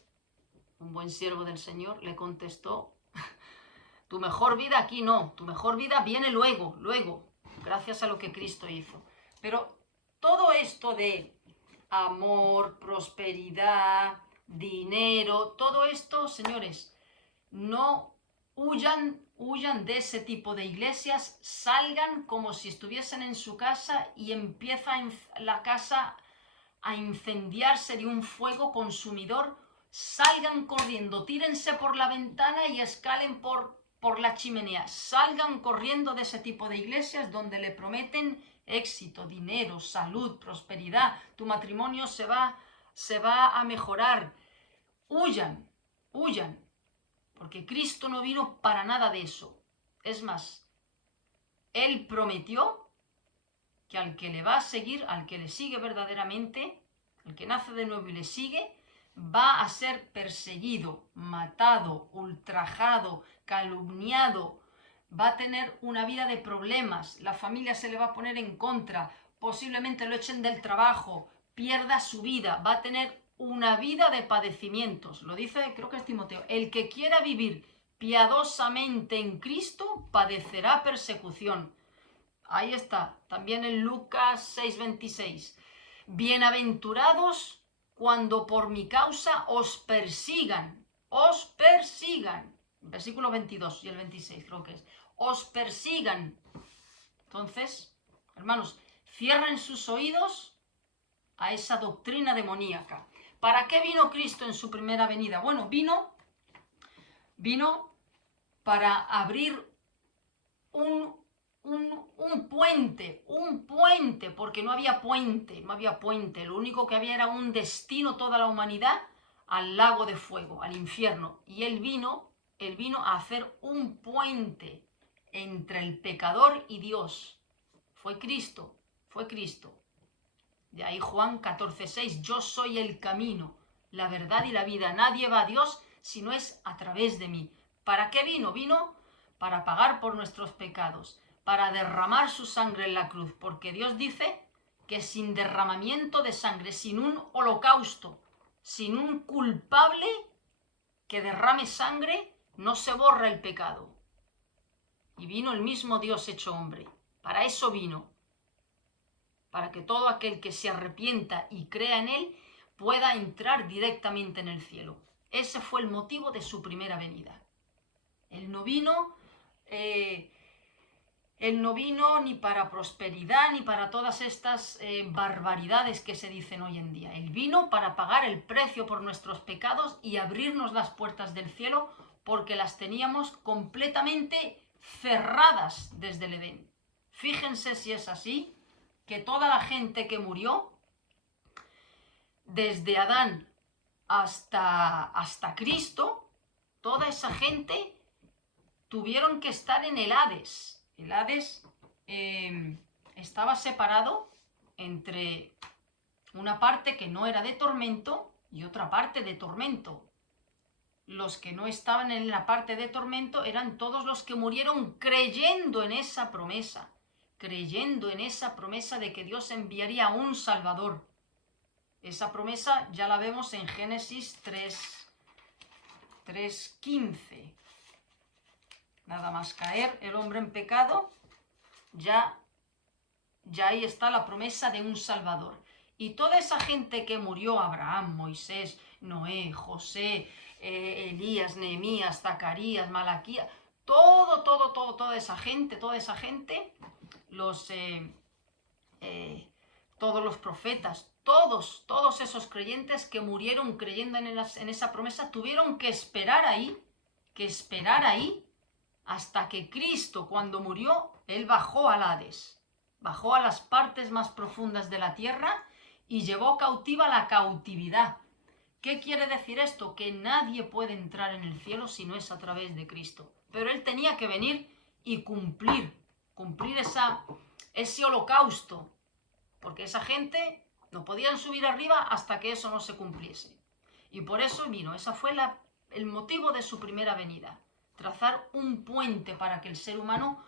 un buen siervo del Señor, le contestó: tu mejor vida aquí no, tu mejor vida viene luego, gracias a lo que Cristo hizo. Pero todo esto de amor, prosperidad, dinero, todo esto, señores, no huyan de ese tipo de iglesias, salgan como si estuviesen en su casa y empieza la casa a incendiarse de un fuego consumidor. Salgan corriendo, tírense por la ventana y escalen por la chimenea. Salgan corriendo de ese tipo de iglesias donde le prometen éxito, dinero, salud, prosperidad. Tu matrimonio se va a mejorar. Huyan, porque Cristo no vino para nada de eso. Es más, Él prometió que al que le va a seguir, al que le sigue verdaderamente, al que nace de nuevo y le sigue, va a ser perseguido, matado, ultrajado, calumniado, va a tener una vida de problemas, la familia se le va a poner en contra, posiblemente lo echen del trabajo, pierda su vida, va a tener una vida de padecimientos. Lo dice, creo que es Timoteo: el que quiera vivir piadosamente en Cristo padecerá persecución. Ahí está, también en Lucas 6:26. Bienaventurados cuando por mi causa os persigan. Versículo 22 y el 26 creo que es. Os persigan. Entonces, hermanos, cierren sus oídos a esa doctrina demoníaca. ¿Para qué vino Cristo en su primera venida? Bueno, vino para abrir un puente, porque no había puente, lo único que había era un destino, toda la humanidad, al lago de fuego, al infierno, y Él vino a hacer un puente entre el pecador y Dios. Fue Cristo. De ahí Juan 14:6, yo soy el camino, la verdad y la vida, nadie va a Dios si no es a través de mí. ¿Para qué vino? Vino para pagar por nuestros pecados, para derramar su sangre en la cruz, porque Dios dice que sin derramamiento de sangre, sin un holocausto, sin un culpable que derrame sangre, no se borra el pecado. Y vino el mismo Dios hecho hombre. Para eso vino. Para que todo aquel que se arrepienta y crea en Él pueda entrar directamente en el cielo. Ese fue el motivo de su primera venida. Él no vino ni para prosperidad ni para todas estas barbaridades que se dicen hoy en día. Él vino para pagar el precio por nuestros pecados y abrirnos las puertas del cielo, porque las teníamos completamente cerradas desde el Edén. Fíjense si es así, que toda la gente que murió, desde Adán hasta Cristo, toda esa gente tuvieron que estar en el Hades. El Hades estaba separado entre una parte que no era de tormento y otra parte de tormento. Los que no estaban en la parte de tormento eran todos los que murieron creyendo en esa promesa de que Dios enviaría un Salvador. Esa promesa ya la vemos en Génesis 3:15. Nada más caer el hombre en pecado, ya ahí está la promesa de un Salvador. Y toda esa gente que murió, Abraham, Moisés, Noé, José, Elías, Nehemías, Zacarías, Malaquías, toda esa gente, todos los profetas, todos esos creyentes que murieron creyendo en esa promesa tuvieron que esperar ahí hasta que Cristo, cuando murió, Él bajó al Hades, bajó a las partes más profundas de la tierra y llevó cautiva la cautividad. ¿Qué quiere decir esto? Que nadie puede entrar en el cielo si no es a través de Cristo. Pero Él tenía que venir y cumplir ese holocausto, porque esa gente no podían subir arriba hasta que eso no se cumpliese. Y por eso vino, ese fue el motivo de su primera venida, trazar un puente para que el ser humano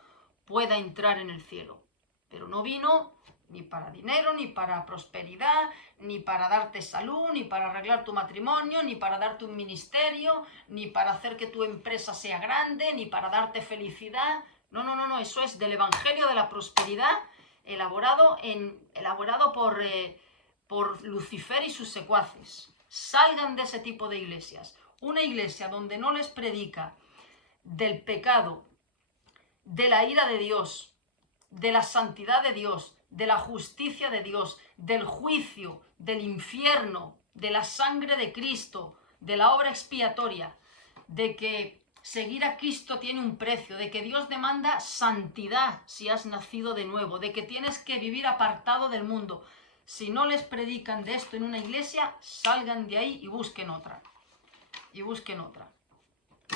pueda entrar en el cielo. Pero no vino ni para dinero, ni para prosperidad, ni para darte salud, ni para arreglar tu matrimonio, ni para darte un ministerio, ni para hacer que tu empresa sea grande, ni para darte felicidad. No, eso es del Evangelio de la prosperidad elaborado por Lucifer y sus secuaces. Salgan de ese tipo de iglesias. Una iglesia donde no les predica del pecado, de la ira de Dios, de la santidad de Dios, de la justicia de Dios, del juicio, del infierno, de la sangre de Cristo, de la obra expiatoria, de que seguir a Cristo tiene un precio, de que Dios demanda santidad si has nacido de nuevo, de que tienes que vivir apartado del mundo. Si no les predican de esto en una iglesia, salgan de ahí y busquen otra.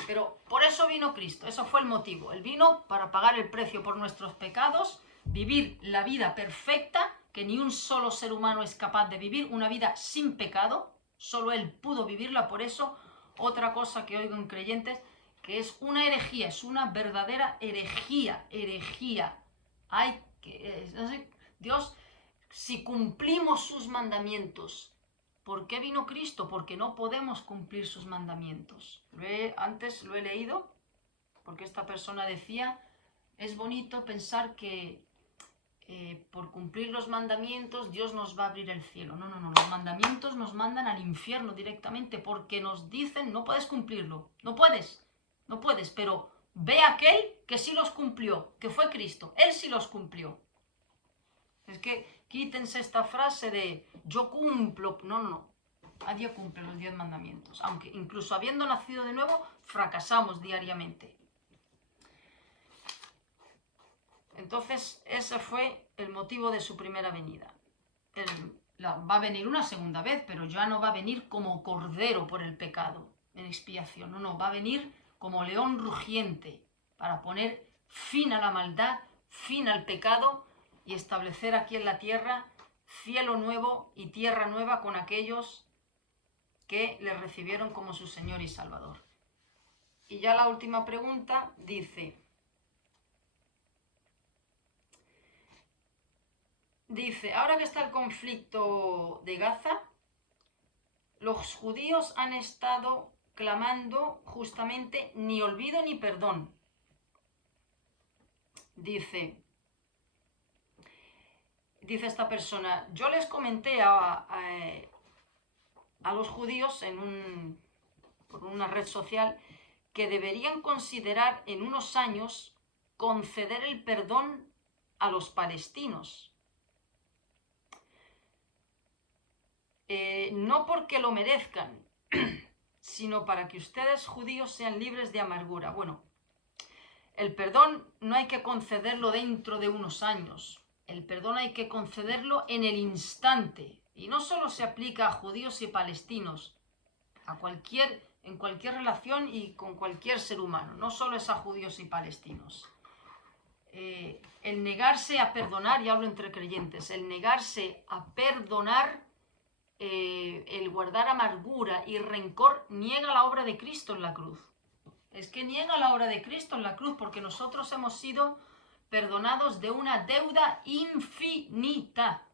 Pero por eso vino Cristo, eso fue el motivo. Él vino para pagar el precio por nuestros pecados, vivir la vida perfecta, que ni un solo ser humano es capaz de vivir, una vida sin pecado, solo Él pudo vivirla. Por eso, otra cosa que oigo en creyentes, que es una herejía, es una verdadera herejía. Dios, si cumplimos sus mandamientos, ¿por qué vino Cristo? Porque no podemos cumplir sus mandamientos. Antes lo he leído, porque esta persona decía, es bonito pensar que por cumplir los mandamientos Dios nos va a abrir el cielo. No, los mandamientos nos mandan al infierno directamente, porque nos dicen, no puedes cumplirlo, no puedes, pero ve a aquel que sí los cumplió, que fue Cristo, Él sí los cumplió. Es que quítense esta frase de yo cumplo. No. Nadie cumple los 10 mandamientos. Aunque incluso habiendo nacido de nuevo, fracasamos diariamente. Entonces, ese fue el motivo de su primera venida. Va a venir una segunda vez, pero ya no va a venir como cordero por el pecado, en expiación. No, va a venir como león rugiente para poner fin a la maldad, fin al pecado, y establecer aquí en la tierra cielo nuevo y tierra nueva con aquellos que le recibieron como su Señor y Salvador. Y ya la última pregunta dice, ahora que está el conflicto de Gaza, los judíos han estado clamando justamente ni olvido ni perdón. Dice esta persona, yo les comenté a los judíos por una red social que deberían considerar en unos años conceder el perdón a los palestinos. No porque lo merezcan, sino para que ustedes judíos sean libres de amargura. Bueno, el perdón no hay que concederlo dentro de unos años. El perdón hay que concederlo en el instante. Y no solo se aplica a judíos y palestinos, en cualquier relación y con cualquier ser humano. No solo es a judíos y palestinos. El negarse a perdonar, y hablo entre creyentes, el negarse a perdonar, el guardar amargura y rencor, niega la obra de Cristo en la cruz. Es que niega la obra de Cristo en la cruz, porque nosotros hemos sido perdonados de una deuda infinita.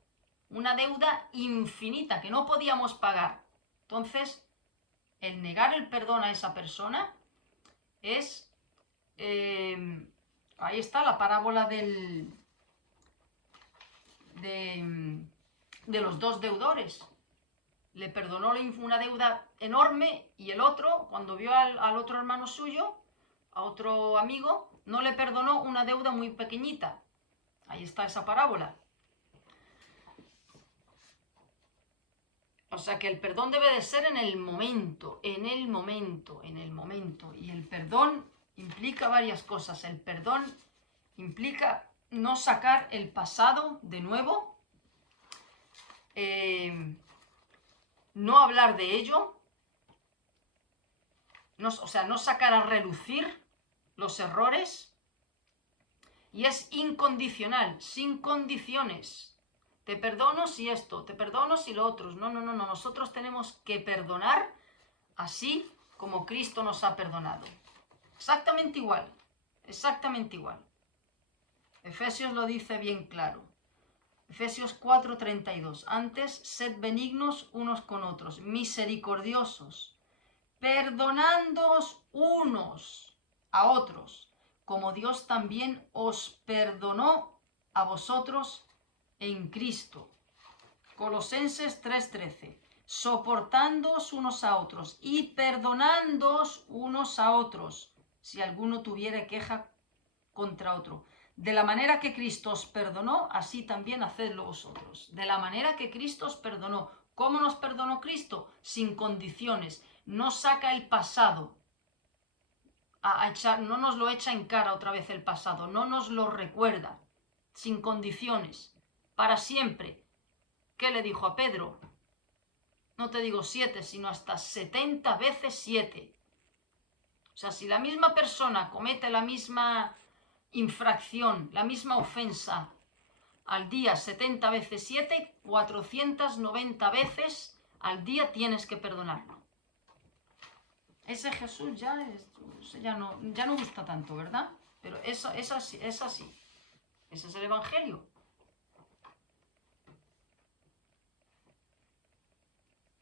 Una deuda infinita que no podíamos pagar. Entonces, el negar el perdón a esa persona es... ahí está la parábola de los dos deudores. Le perdonó una deuda enorme y el otro, cuando vio al otro hermano suyo, a otro amigo, no le perdonó una deuda muy pequeñita. Ahí está esa parábola. O sea que el perdón debe de ser en el momento, en el momento, en el momento. Y el perdón implica varias cosas. El perdón implica no sacar el pasado de nuevo, no hablar de ello, o sea, no sacar a relucir los errores, y es incondicional, sin condiciones. Te perdono si esto, te perdono si lo otro. No, no, no, no. Nosotros tenemos que perdonar así como Cristo nos ha perdonado. Exactamente igual, exactamente igual. Efesios lo dice bien claro. Efesios 4:32. Antes, sed benignos unos con otros, misericordiosos, perdonándoos unos a otros, como Dios también os perdonó a vosotros en Cristo. Colosenses 3:13. Soportándoos unos a otros y perdonándoos unos a otros, si alguno tuviera queja contra otro. De la manera que Cristo os perdonó, así también hacedlo vosotros. De la manera que Cristo os perdonó. ¿Cómo nos perdonó Cristo? Sin condiciones. No saca el pasado. No nos lo echa en cara otra vez el pasado. No nos lo recuerda. Sin condiciones. Para siempre. ¿Qué le dijo a Pedro? No te digo 7, sino hasta 70 veces 7. O sea, si la misma persona comete la misma infracción, la misma ofensa al día 70 veces 7, 490 veces al día tienes que perdonarlo. Ese Jesús ya no gusta tanto, ¿verdad? Pero eso es así. Ese es el Evangelio.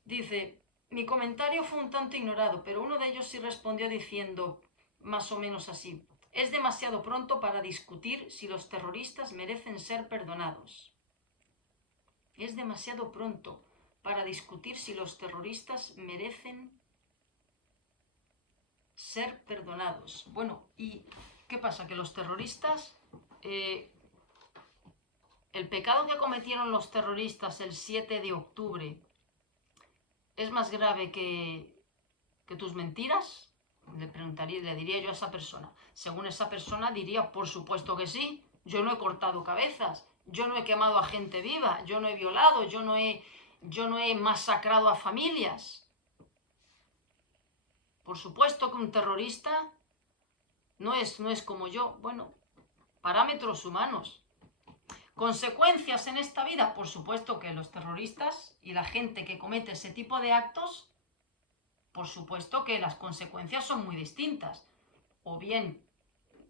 Dice, mi comentario fue un tanto ignorado, pero uno de ellos sí respondió diciendo más o menos así. Es demasiado pronto para discutir si los terroristas merecen ser perdonados. Es demasiado pronto para discutir si los terroristas merecen ser perdonados. Bueno, ¿y qué pasa? Que los terroristas, el pecado que cometieron los terroristas el 7 de octubre es más grave que tus mentiras. Le diría yo a esa persona. Según esa persona diría, por supuesto que sí. Yo no he cortado cabezas, yo no he quemado a gente viva, yo no he violado, yo no he masacrado a familias. Por supuesto que un terrorista no es como yo. Bueno, parámetros humanos. ¿Consecuencias en esta vida? Por supuesto que los terroristas y la gente que comete ese tipo de actos, por supuesto que las consecuencias son muy distintas. O bien,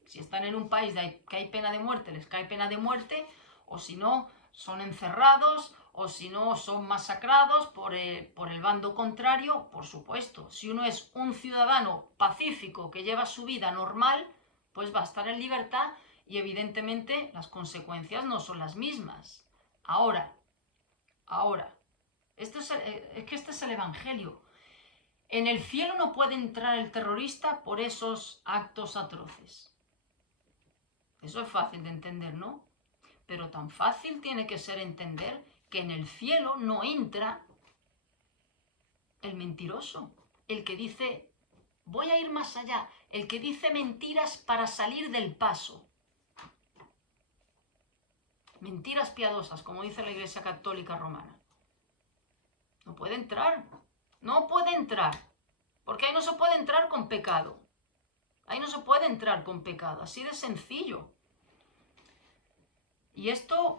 si están en un país que hay pena de muerte, les cae pena de muerte, o si no, son encerrados, o si no, son masacrados por el bando contrario, por supuesto. Si uno es un ciudadano pacífico que lleva su vida normal, pues va a estar en libertad y evidentemente las consecuencias no son las mismas. Ahora, es que este es el Evangelio. En el cielo no puede entrar el terrorista por esos actos atroces. Eso es fácil de entender, ¿no? Pero tan fácil tiene que ser entender que en el cielo no entra el mentiroso, el que dice, voy a ir más allá, el que dice mentiras para salir del paso. Mentiras piadosas, como dice la Iglesia Católica Romana. No puede entrar, no puede entrar, porque ahí no se puede entrar con pecado. Ahí no se puede entrar con pecado, así de sencillo. Y esto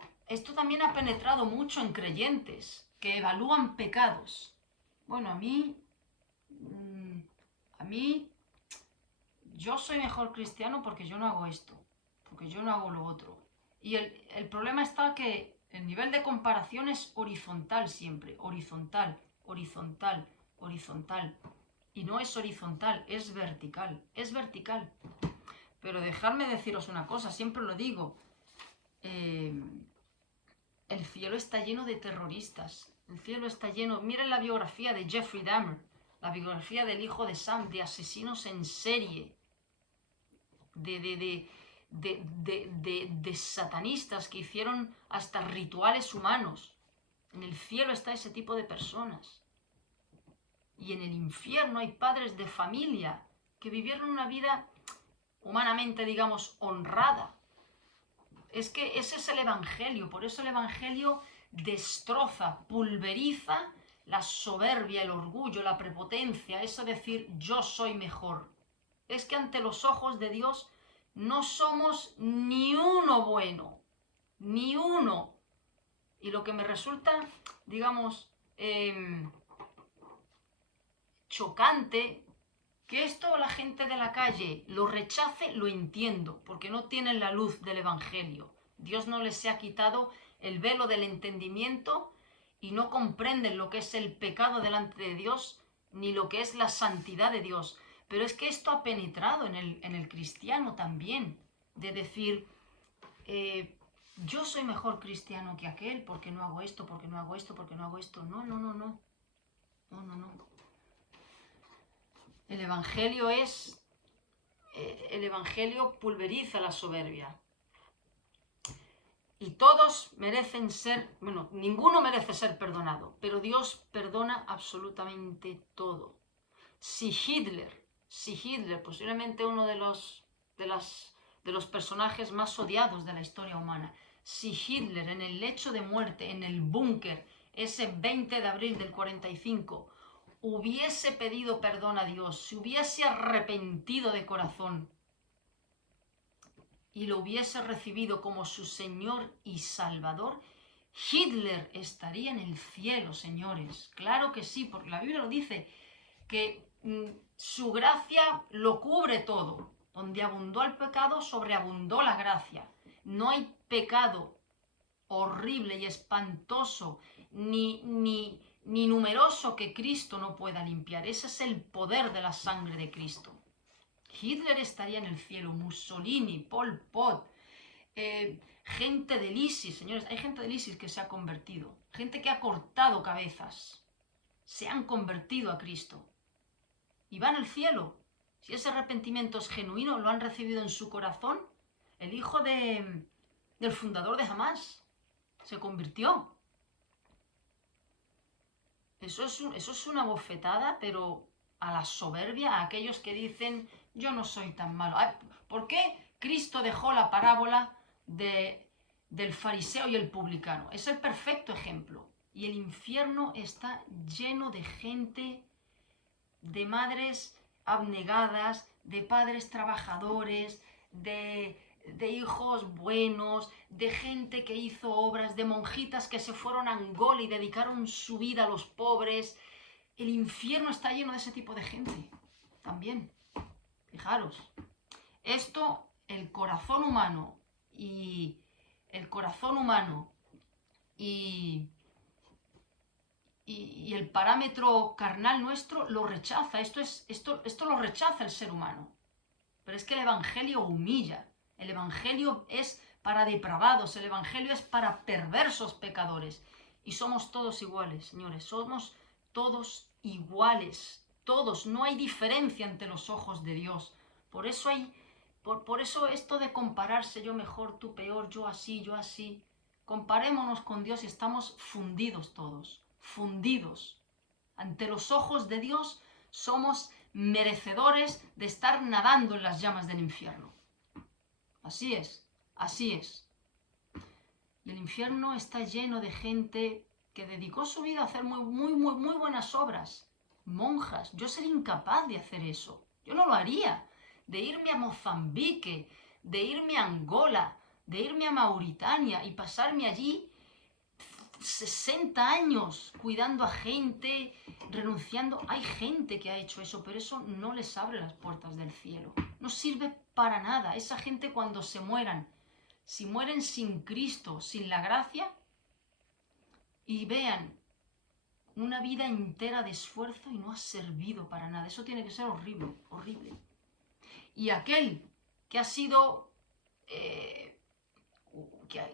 también ha penetrado mucho en creyentes que evalúan pecados. Bueno, a mí, yo soy mejor cristiano porque yo no hago esto, porque yo no hago lo otro. Y el problema está que el nivel de comparación es horizontal siempre, horizontal, horizontal, horizontal. Y no es horizontal, es vertical, es vertical. Pero dejadme deciros una cosa, siempre lo digo, el cielo está lleno de terroristas, el cielo está lleno, miren la biografía de Jeffrey Dahmer, la biografía del hijo de Sam, de asesinos en serie, de satanistas que hicieron hasta rituales humanos. En el cielo está ese tipo de personas. Y en el infierno hay padres de familia que vivieron una vida humanamente, digamos, honrada. Es que ese es el Evangelio. Por eso el Evangelio destroza, pulveriza la soberbia, el orgullo, la prepotencia, eso de decir yo soy mejor. Es que ante los ojos de Dios no somos ni uno bueno, ni uno. Y lo que me resulta, digamos, chocante, que esto la gente de la calle lo rechace, lo entiendo, porque no tienen la luz del Evangelio. Dios no les ha quitado el velo del entendimiento y no comprenden lo que es el pecado delante de Dios, ni lo que es la santidad de Dios. Pero es que esto ha penetrado en el cristiano también, de decir, yo soy mejor cristiano que aquel, porque no hago esto, porque no hago esto, porque no hago esto. No, no, no, no. No, no, no. El Evangelio pulveriza la soberbia. Y todos merecen ser, bueno, ninguno merece ser perdonado, pero Dios perdona absolutamente todo. Si Hitler, posiblemente uno de los personajes más odiados de la historia humana, si Hitler en el lecho de muerte, en el búnker, ese 20 de abril del 45, hubiese pedido perdón a Dios, se hubiese arrepentido de corazón y lo hubiese recibido como su Señor y Salvador, Hitler estaría en el cielo, señores. Claro que sí, porque la Biblia lo dice, que su gracia lo cubre todo. Donde abundó el pecado, sobreabundó la gracia. No hay pecado horrible y espantoso, ni numeroso que Cristo no pueda limpiar. Ese es el poder de la sangre de Cristo. Hitler estaría en el cielo, Mussolini, Pol Pot, gente del ISIS, señores, hay gente del ISIS que se ha convertido, gente que ha cortado cabezas, se han convertido a Cristo y van al cielo. Si ese arrepentimiento es genuino, lo han recibido en su corazón, el hijo del fundador de Hamas se convirtió. Eso es una bofetada, pero a la soberbia, a aquellos que dicen, yo no soy tan malo. ¿Por qué Cristo dejó la parábola del fariseo y el publicano? Es el perfecto ejemplo. Y el infierno está lleno de gente, de madres abnegadas, de padres trabajadores, de hijos buenos, de gente que hizo obras, de monjitas que se fueron a Angola y dedicaron su vida a los pobres. El infierno está lleno de ese tipo de gente también. Fijaros, esto, el corazón humano y el parámetro carnal nuestro lo rechaza. Esto lo rechaza el ser humano. Pero es que el Evangelio humilla. El Evangelio es para depravados, el Evangelio es para perversos pecadores. Y somos todos iguales, señores, somos todos iguales, todos, no hay diferencia ante los ojos de Dios. Por eso esto de compararse, yo mejor, tú peor, yo así, comparémonos con Dios y estamos fundidos todos, fundidos. Ante los ojos de Dios somos merecedores de estar nadando en las llamas del infierno. Así es, así es. Y el infierno está lleno de gente que dedicó su vida a hacer muy buenas obras. Monjas, yo sería incapaz de hacer eso. Yo no lo haría. De irme a Mozambique, de irme a Angola, de irme a Mauritania y pasarme allí 60 años cuidando a gente, renunciando. Hay gente que ha hecho eso, pero eso no les abre las puertas del cielo. No sirve para nada. Esa gente cuando se mueran, si mueren sin Cristo, sin la gracia, y vean una vida entera de esfuerzo y no ha servido para nada. Eso tiene que ser horrible, horrible. Y aquel que ha sido,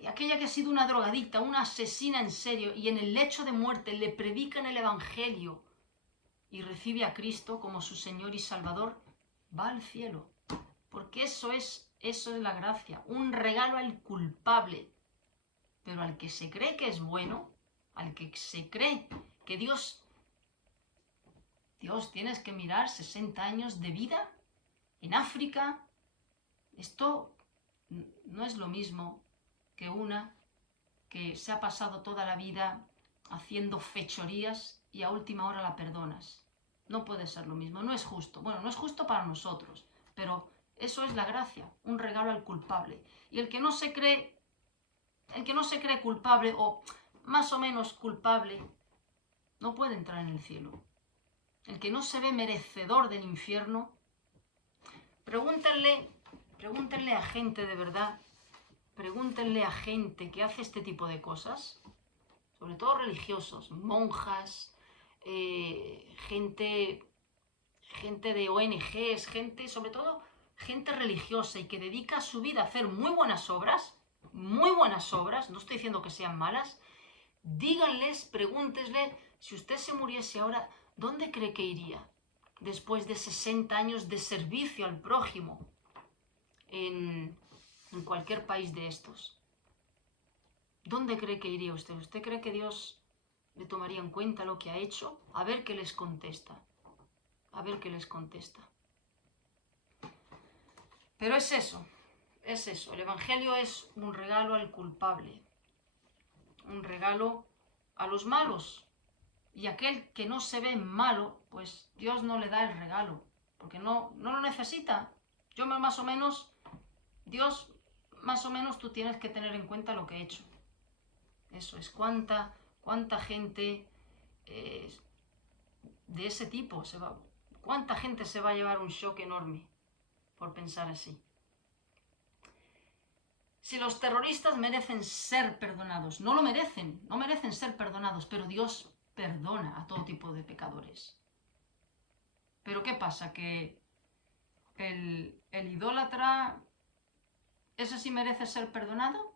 aquella que ha sido una drogadicta, una asesina en serio, y en el lecho de muerte le predican el Evangelio y recibe a Cristo como su Señor y Salvador, va al cielo. Porque eso es la gracia, un regalo al culpable. Pero al que se cree que es bueno, al que se cree que Dios, tienes que mirar 60 años de vida en África. Esto no es lo mismo que una que se ha pasado toda la vida haciendo fechorías y a última hora la perdonas. No puede ser lo mismo, no es justo. Bueno, no es justo para nosotros, pero eso es la gracia, un regalo al culpable. Y el que no se cree culpable o más o menos culpable, no puede entrar en el cielo. El que no se ve merecedor del infierno, pregúntenle a gente de verdad, pregúntenle a gente que hace este tipo de cosas, sobre todo religiosos, monjas, gente de ONGs, sobre todo gente religiosa y que dedica su vida a hacer muy buenas obras, no estoy diciendo que sean malas. Díganles, pregúntenles, si usted se muriese ahora, ¿dónde cree que iría? Después de 60 años de servicio al prójimo en cualquier país de estos. ¿Dónde cree que iría usted? ¿Usted cree que Dios le tomaría en cuenta lo que ha hecho? A ver qué les contesta. A ver qué les contesta. Pero es eso. El Evangelio es un regalo al culpable. Un regalo a los malos. Y aquel que no se ve malo, pues Dios no le da el regalo. Porque no lo necesita. Dios, más o menos tú tienes que tener en cuenta lo que he hecho. Eso es, cuánta gente de ese tipo cuánta gente se va a llevar un shock enorme por pensar así. Si los terroristas merecen ser perdonados, no merecen ser perdonados, pero Dios perdona a todo tipo de pecadores. Pero ¿qué pasa? Que el idólatra, ¿ese sí merece ser perdonado?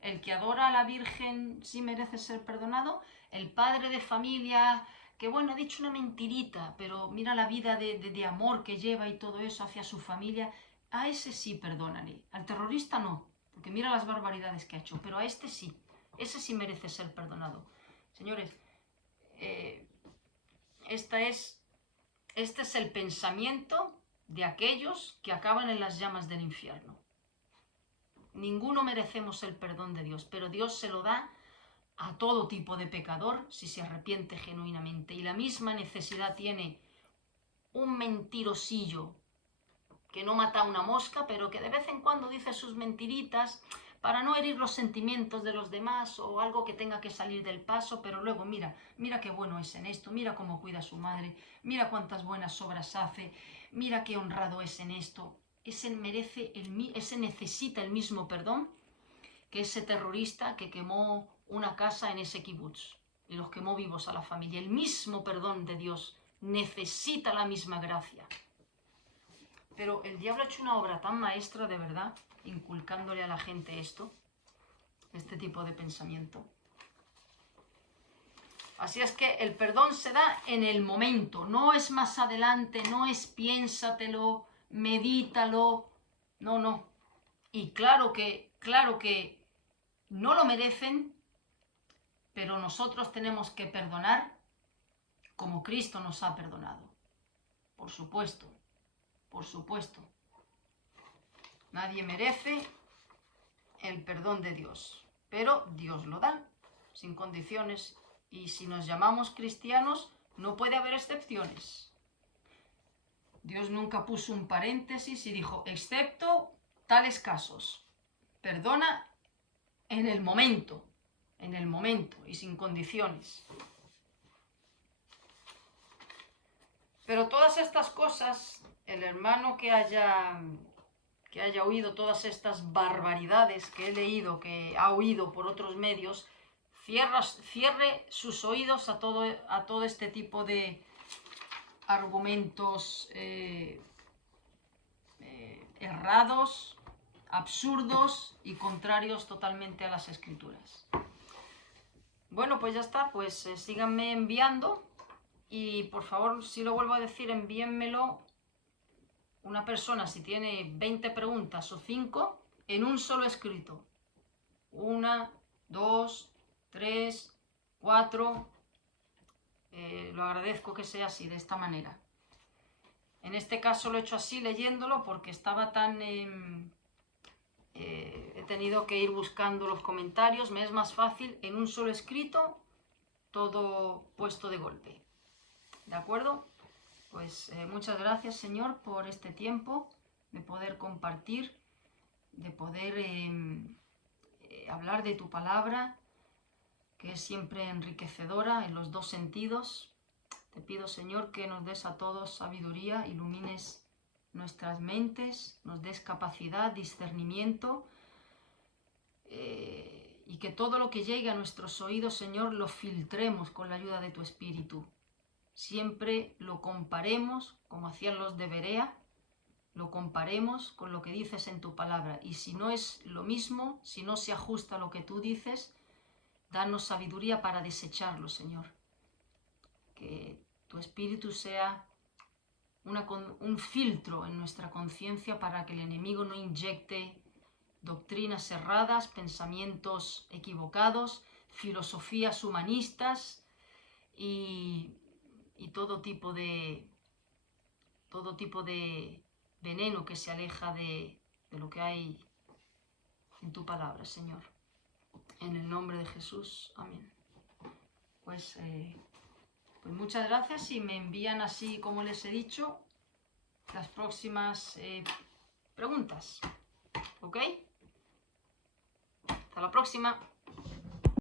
¿El que adora a la Virgen sí merece ser perdonado? ¿El padre de familia que, bueno, ha dicho una mentirita, pero mira la vida de amor que lleva y todo eso hacia su familia? A ese sí perdónale. Al terrorista no, porque mira las barbaridades que ha hecho, pero a este sí. Ese sí merece ser perdonado. Señores, este es el pensamiento de aquellos que acaban en las llamas del infierno. Ninguno merecemos el perdón de Dios, pero Dios se lo da a todo tipo de pecador si se arrepiente genuinamente. Y la misma necesidad tiene un mentirosillo que no mata a una mosca, pero que de vez en cuando dice sus mentiritas para no herir los sentimientos de los demás o algo que tenga que salir del paso, pero luego mira qué bueno es en esto, mira cómo cuida a su madre, mira cuántas buenas obras hace, mira qué honrado es en esto. Ese necesita el mismo perdón que ese terrorista que quemó una casa en ese kibutz y los quemó vivos a la familia. El mismo perdón de Dios necesita la misma gracia. Pero el diablo ha hecho una obra tan maestra, de verdad, inculcándole a la gente este tipo de pensamiento. Así es que el perdón se da en el momento, no es más adelante, no es piénsatelo, medítalo, no. Y claro que no lo merecen, pero nosotros tenemos que perdonar como Cristo nos ha perdonado. Por supuesto. Nadie merece el perdón de Dios, pero Dios lo da, sin condiciones. Y si nos llamamos cristianos, no puede haber excepciones. Dios nunca puso un paréntesis y dijo, excepto tales casos. Perdona en el momento y sin condiciones. Pero todas estas cosas, el hermano que haya oído todas estas barbaridades que he leído, que ha oído por otros medios, cierre sus oídos a todo este tipo de argumentos errados, absurdos y contrarios totalmente a las Escrituras. Bueno, pues ya está, pues síganme enviando y por favor, si lo vuelvo a decir, envíenmelo una persona si tiene 20 preguntas o 5 en un solo escrito. 1, 2, 3, 4. Lo agradezco que sea así, de esta manera. En este caso lo he hecho así leyéndolo porque estaba tan... he tenido que ir buscando los comentarios. Me es más fácil en un solo escrito, todo puesto de golpe. ¿De acuerdo? Pues muchas gracias, Señor, por este tiempo de poder compartir, de poder hablar de tu palabra, que es siempre enriquecedora en los dos sentidos. Te pido, Señor, que nos des a todos sabiduría, ilumines nuestras mentes, nos des capacidad, discernimiento, y que todo lo que llegue a nuestros oídos, Señor, lo filtremos con la ayuda de tu Espíritu. Siempre lo comparemos, como hacían los de Berea, lo comparemos con lo que dices en tu palabra. Y si no es lo mismo, si no se ajusta a lo que tú dices, danos sabiduría para desecharlo, Señor. Que tu Espíritu sea un filtro en nuestra conciencia para que el enemigo no inyecte doctrinas erradas, pensamientos equivocados, filosofías humanistas y todo tipo de veneno que se aleja de lo que hay en tu palabra, Señor. En el nombre de Jesús. Amén. Pues muchas gracias y me envían así como les he dicho las próximas preguntas. ¿Ok? Hasta la próxima.